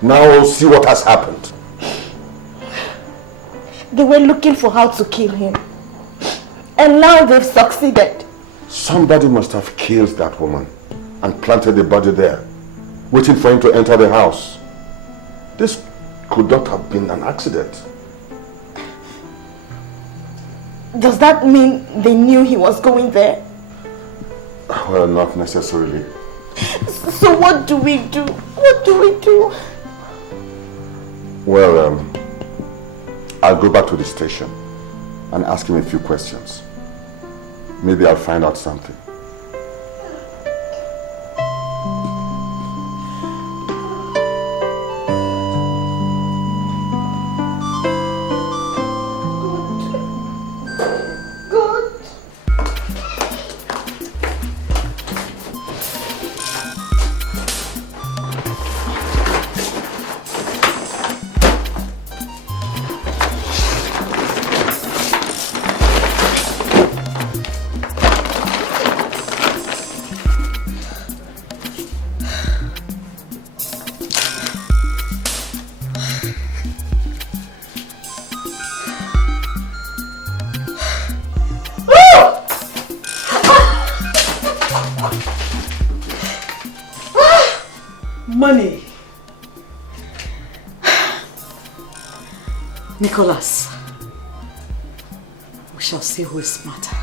Now we'll see what has happened. They were looking for how to kill him. And now they've succeeded. Somebody must have killed that woman and planted the body there, waiting for him to enter the house. This could not have been an accident. Does that mean they knew he was going there? Well, not necessarily. So what do we do? What do we do? Well, I'll go back to the station and ask him a few questions. Maybe I'll find out something. Money. Nicolas, we shall see who is smarter.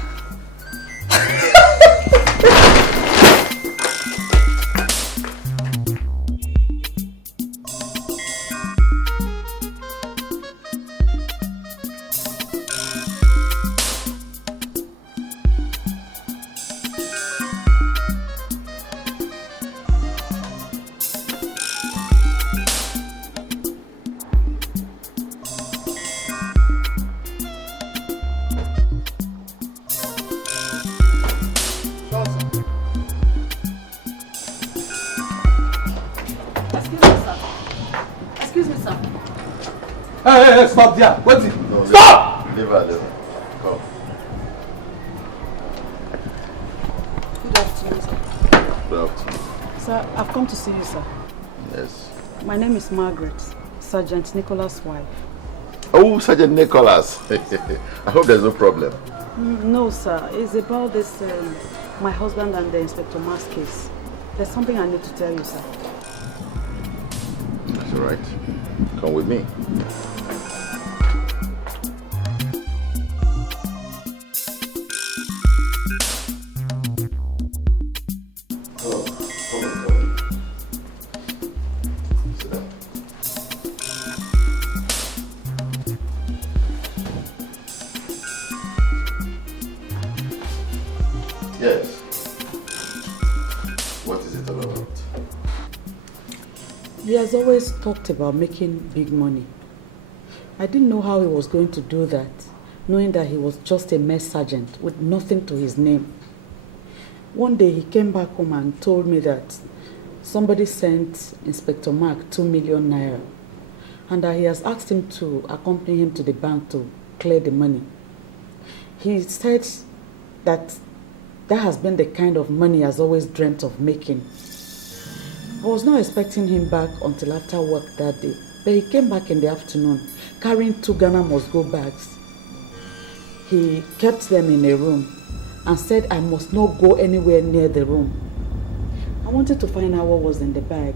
Hey, stop there. Wait. No, stop! Leave her. Come. Good afternoon, sir. Good afternoon. Sir, I've come to see you, sir. Yes. My name is Margaret, Sergeant Nicolas' wife. Oh, Sergeant Nicolas. I hope there's no problem. No, sir. It's about this, my husband and the Inspector Mark's case. There's something I need to tell you, sir. That's all right. Come with me. Yes. What is it all about? He has always talked about making big money. I didn't know how he was going to do that, knowing that he was just a mess sergeant with nothing to his name. One day he came back home and told me that somebody sent Inspector Mark 2 million naira and that he has asked him to accompany him to the bank to clear the money. He said that has been the kind of money he has always dreamt of making. I was not expecting him back until after work that day, but he came back in the afternoon carrying 2 Ghana must-go bags. He kept them in a room and said I must not go anywhere near the room. I wanted to find out what was in the bag,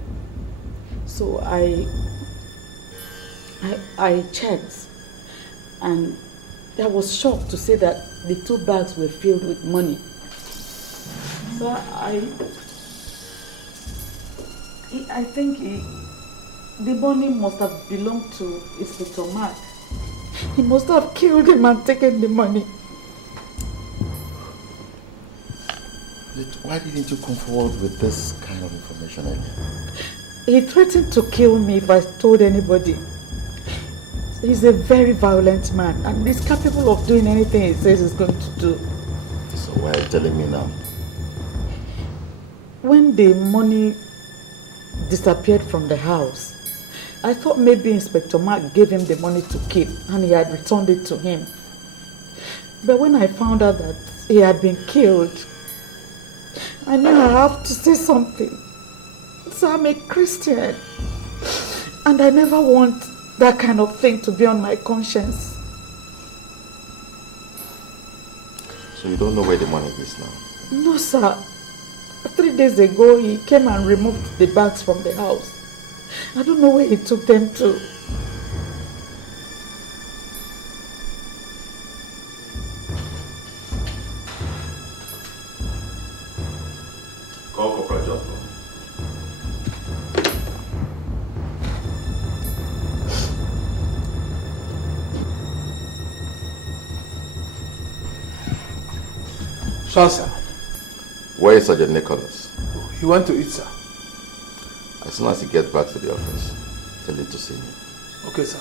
so I checked, and I was shocked to see that the 2 bags were filled with money. So I think the money must have belonged to Inspector Mark. He must have killed him and taken the money. Why didn't you come forward with this kind of information earlier? He threatened to kill me if I told anybody. He's a very violent man and he's capable of doing anything he says he's going to do. So why are you telling me now? When the money disappeared from the house, I thought maybe Inspector Mark gave him the money to keep and he had returned it to him. But when I found out that he had been killed, I knew I have to say something. So I'm a Christian and I never want that kind of thing to be on my conscience. So you don't know where the money is now? No, sir. 3 days ago, he came and removed the bags from the house. I don't know where he took them to. Call Corporal Johnson. Sure, sir. Where is Sergeant Nicolas? He went to eat, sir. As soon as he gets back to the office, tell him to see me. Okay, sir.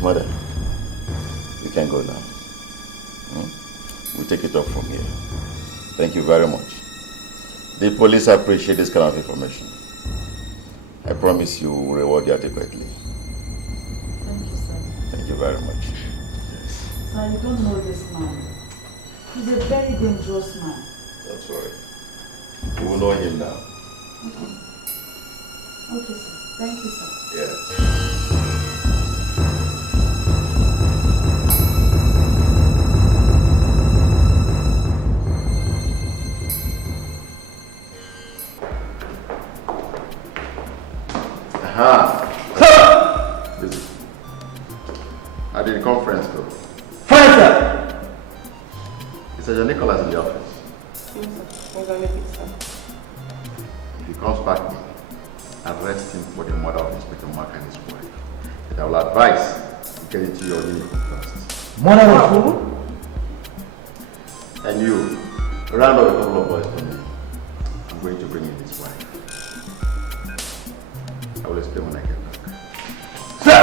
Madam, you can go now. We'll take it up from here. Thank you very much. The police appreciate this kind of information. I promise you will reward you adequately. Thank you, sir. Thank you very much. Yes. Sir, you don't know this man. He's a very dangerous man. That's right. You will know him now. Okay, sir. Thank you, sir. Yes. Busy. How did the conference go? Fine, sir. Is Sergeant Nicolas in the office? Yes, sir. We're going to be, sir. If he comes back, arrest him for the murder of Inspector Mark and his wife. And I will advise you get into your uniform first. Murder of who? And you, round up a couple of boys for me. I'm going to bring in his wife. I will explain when I get back. Sir!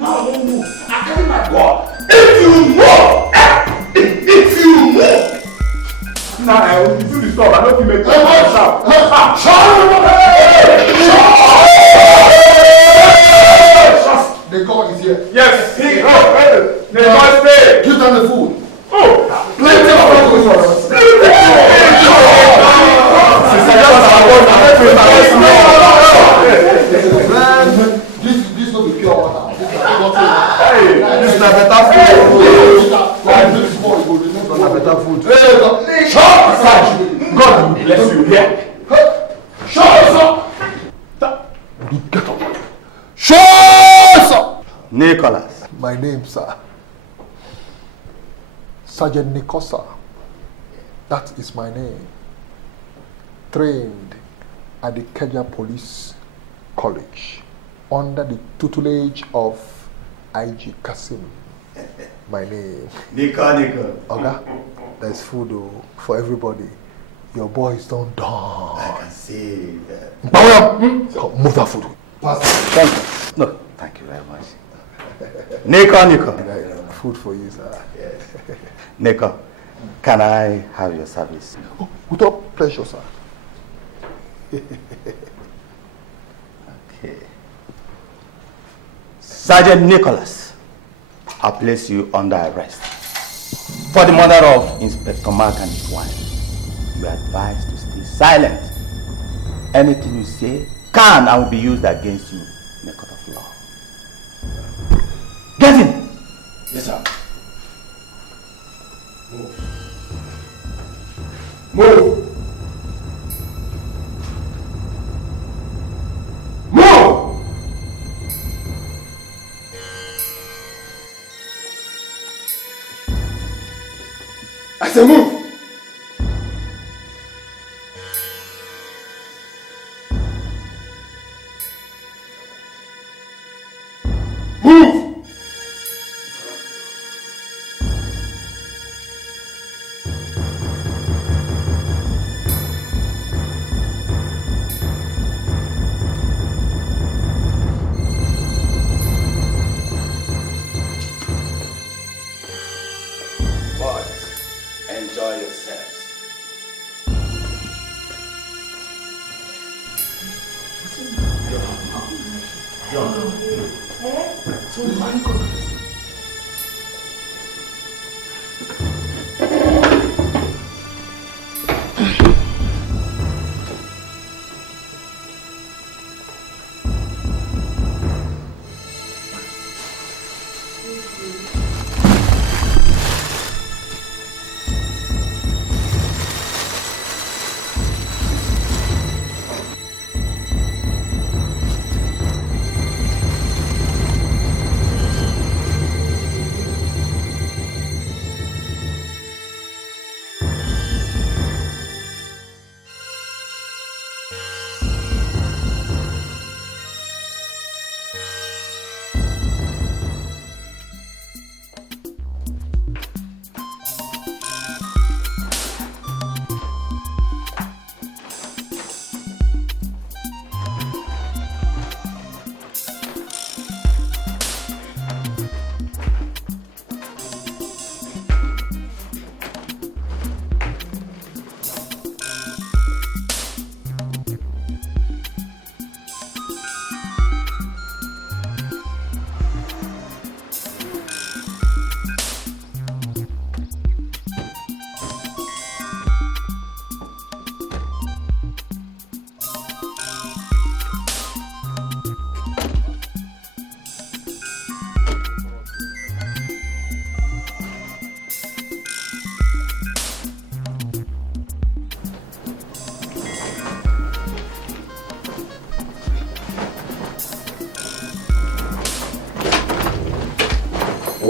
Now don't move. I carry my gun. If you move, if you move. Now I will do the stuff. I don't feel make The God is here. Yes, he the God stay. Give them the food. Oh, Plenty of food for us. Man, this will be pure water. This is better food. This is more. You will remember better food. God bless you. Yeah. Show us up. Get up. Show us up. Nicolas. My name, sir. Sergeant Nicolas. That is my name. Trained at the Kenya Police College under the tutelage of IG Kasim. My name. Nico. Oga, there's food for everybody. Your boys don't die. I can see that. Come, move that food. Thank you. No, thank you very much. Nico. Food for you, sir. Yes. Nico, can I have your service? Oh, with all pleasure, sir. Okay. Sergeant Nicolas, I place you under arrest for the murder of Inspector Mark and his wife. You are advised to stay silent. Anything you say can and will be used against you in a court of law. Get in! Yes, sir. Move. I said move! Move! Enjoy yourselves.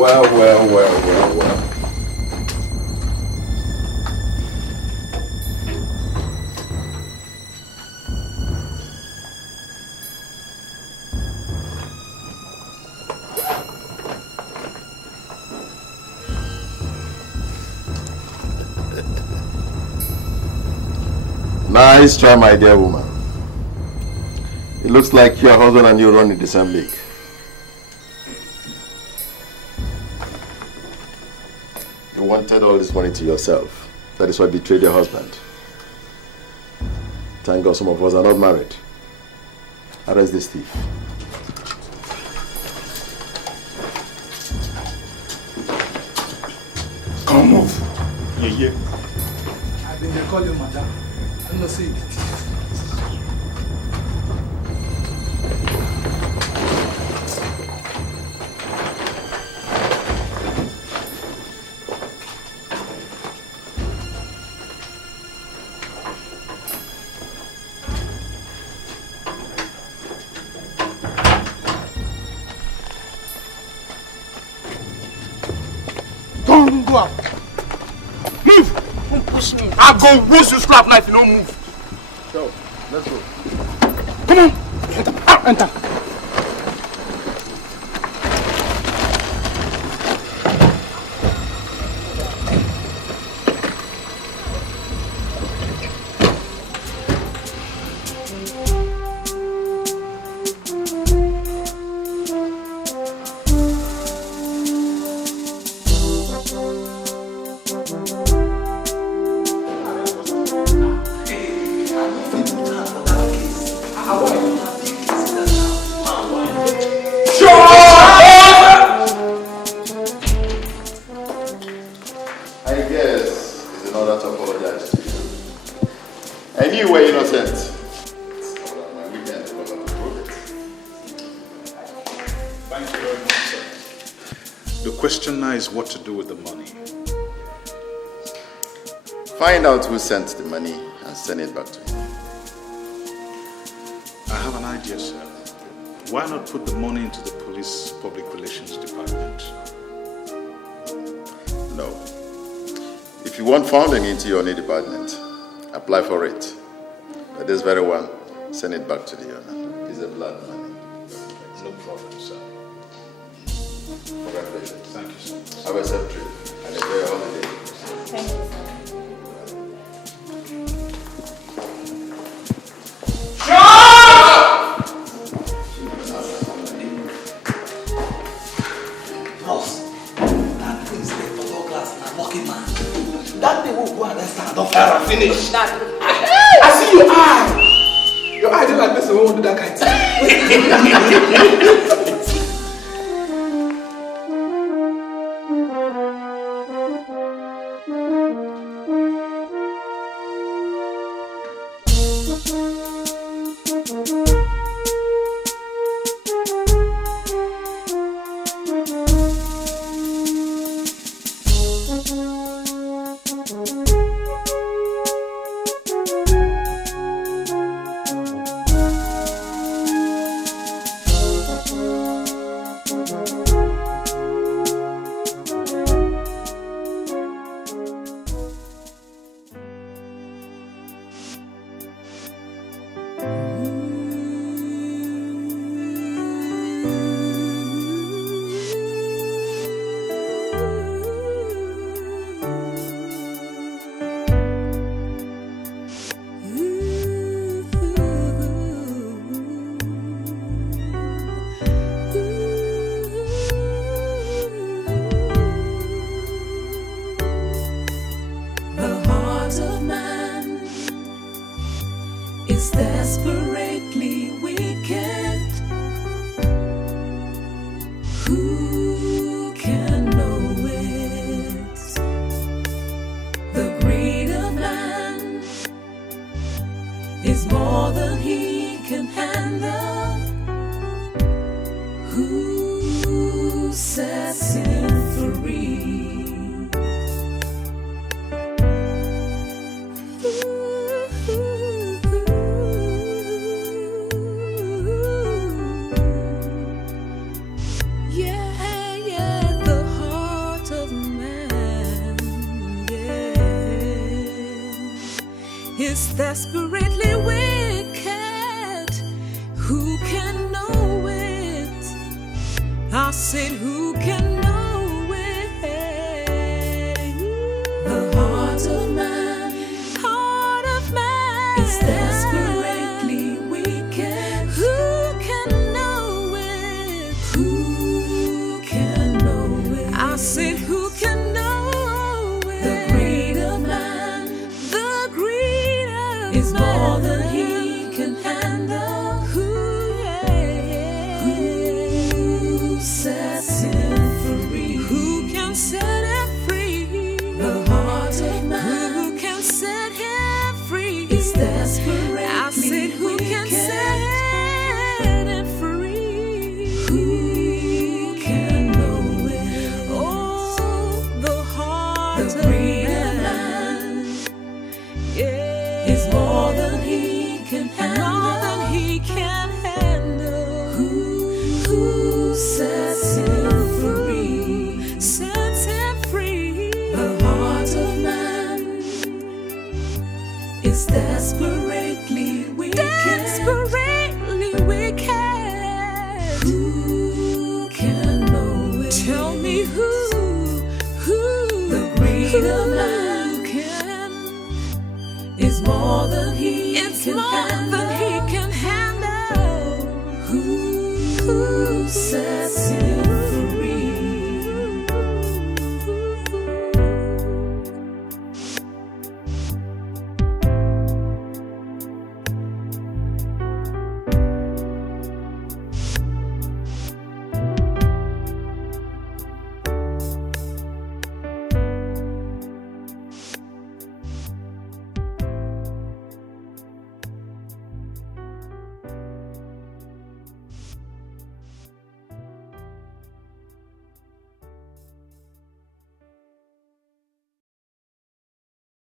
Well. Nice try, my dear woman. It looks like your husband and you run in the same league. You wanted all this money to yourself. That is why you betrayed your husband. Thank God some of us are not married. Arrest this thief. Come move. Yeah. I've been calling you, madam. I'm not saying it. Don't go up. Move! Don't push me. I'll go once you scrap knife, you don't move. So, let's go. Come on. Enter. What to do with the money? Find out who sent the money and send it back to him. I have an idea, sir. Why not put the money into the police public relations department? No. If you want funding into your new department, apply for it. But this very one, send it back to the owner. It's a blood money. No problem, sir. Congratulations. Thank you, sir. Have a safe trip and enjoy your holiday. Thank you, Boss, that thing is like for Douglas and lucky man. That thing will go and then stand up there and finish. I see your eye. Your eye just like this, so we won't do that kind of thing. The is desperately wicked. Who can know it? I said, who can know it? The heart of man is desperately wicked. Who can know it? Who can know it? I said, who can know it? The greed of man, the greed of is more than he can handle. Who sets him free? Who can set him free? The heart of man. Who can set him free? Is desperately I said, who can set him free? Who can know it? Oh, the heart of man is more than he can handle. More than he can handle. Who sets him free? Sets him free. The heart of man is desperate.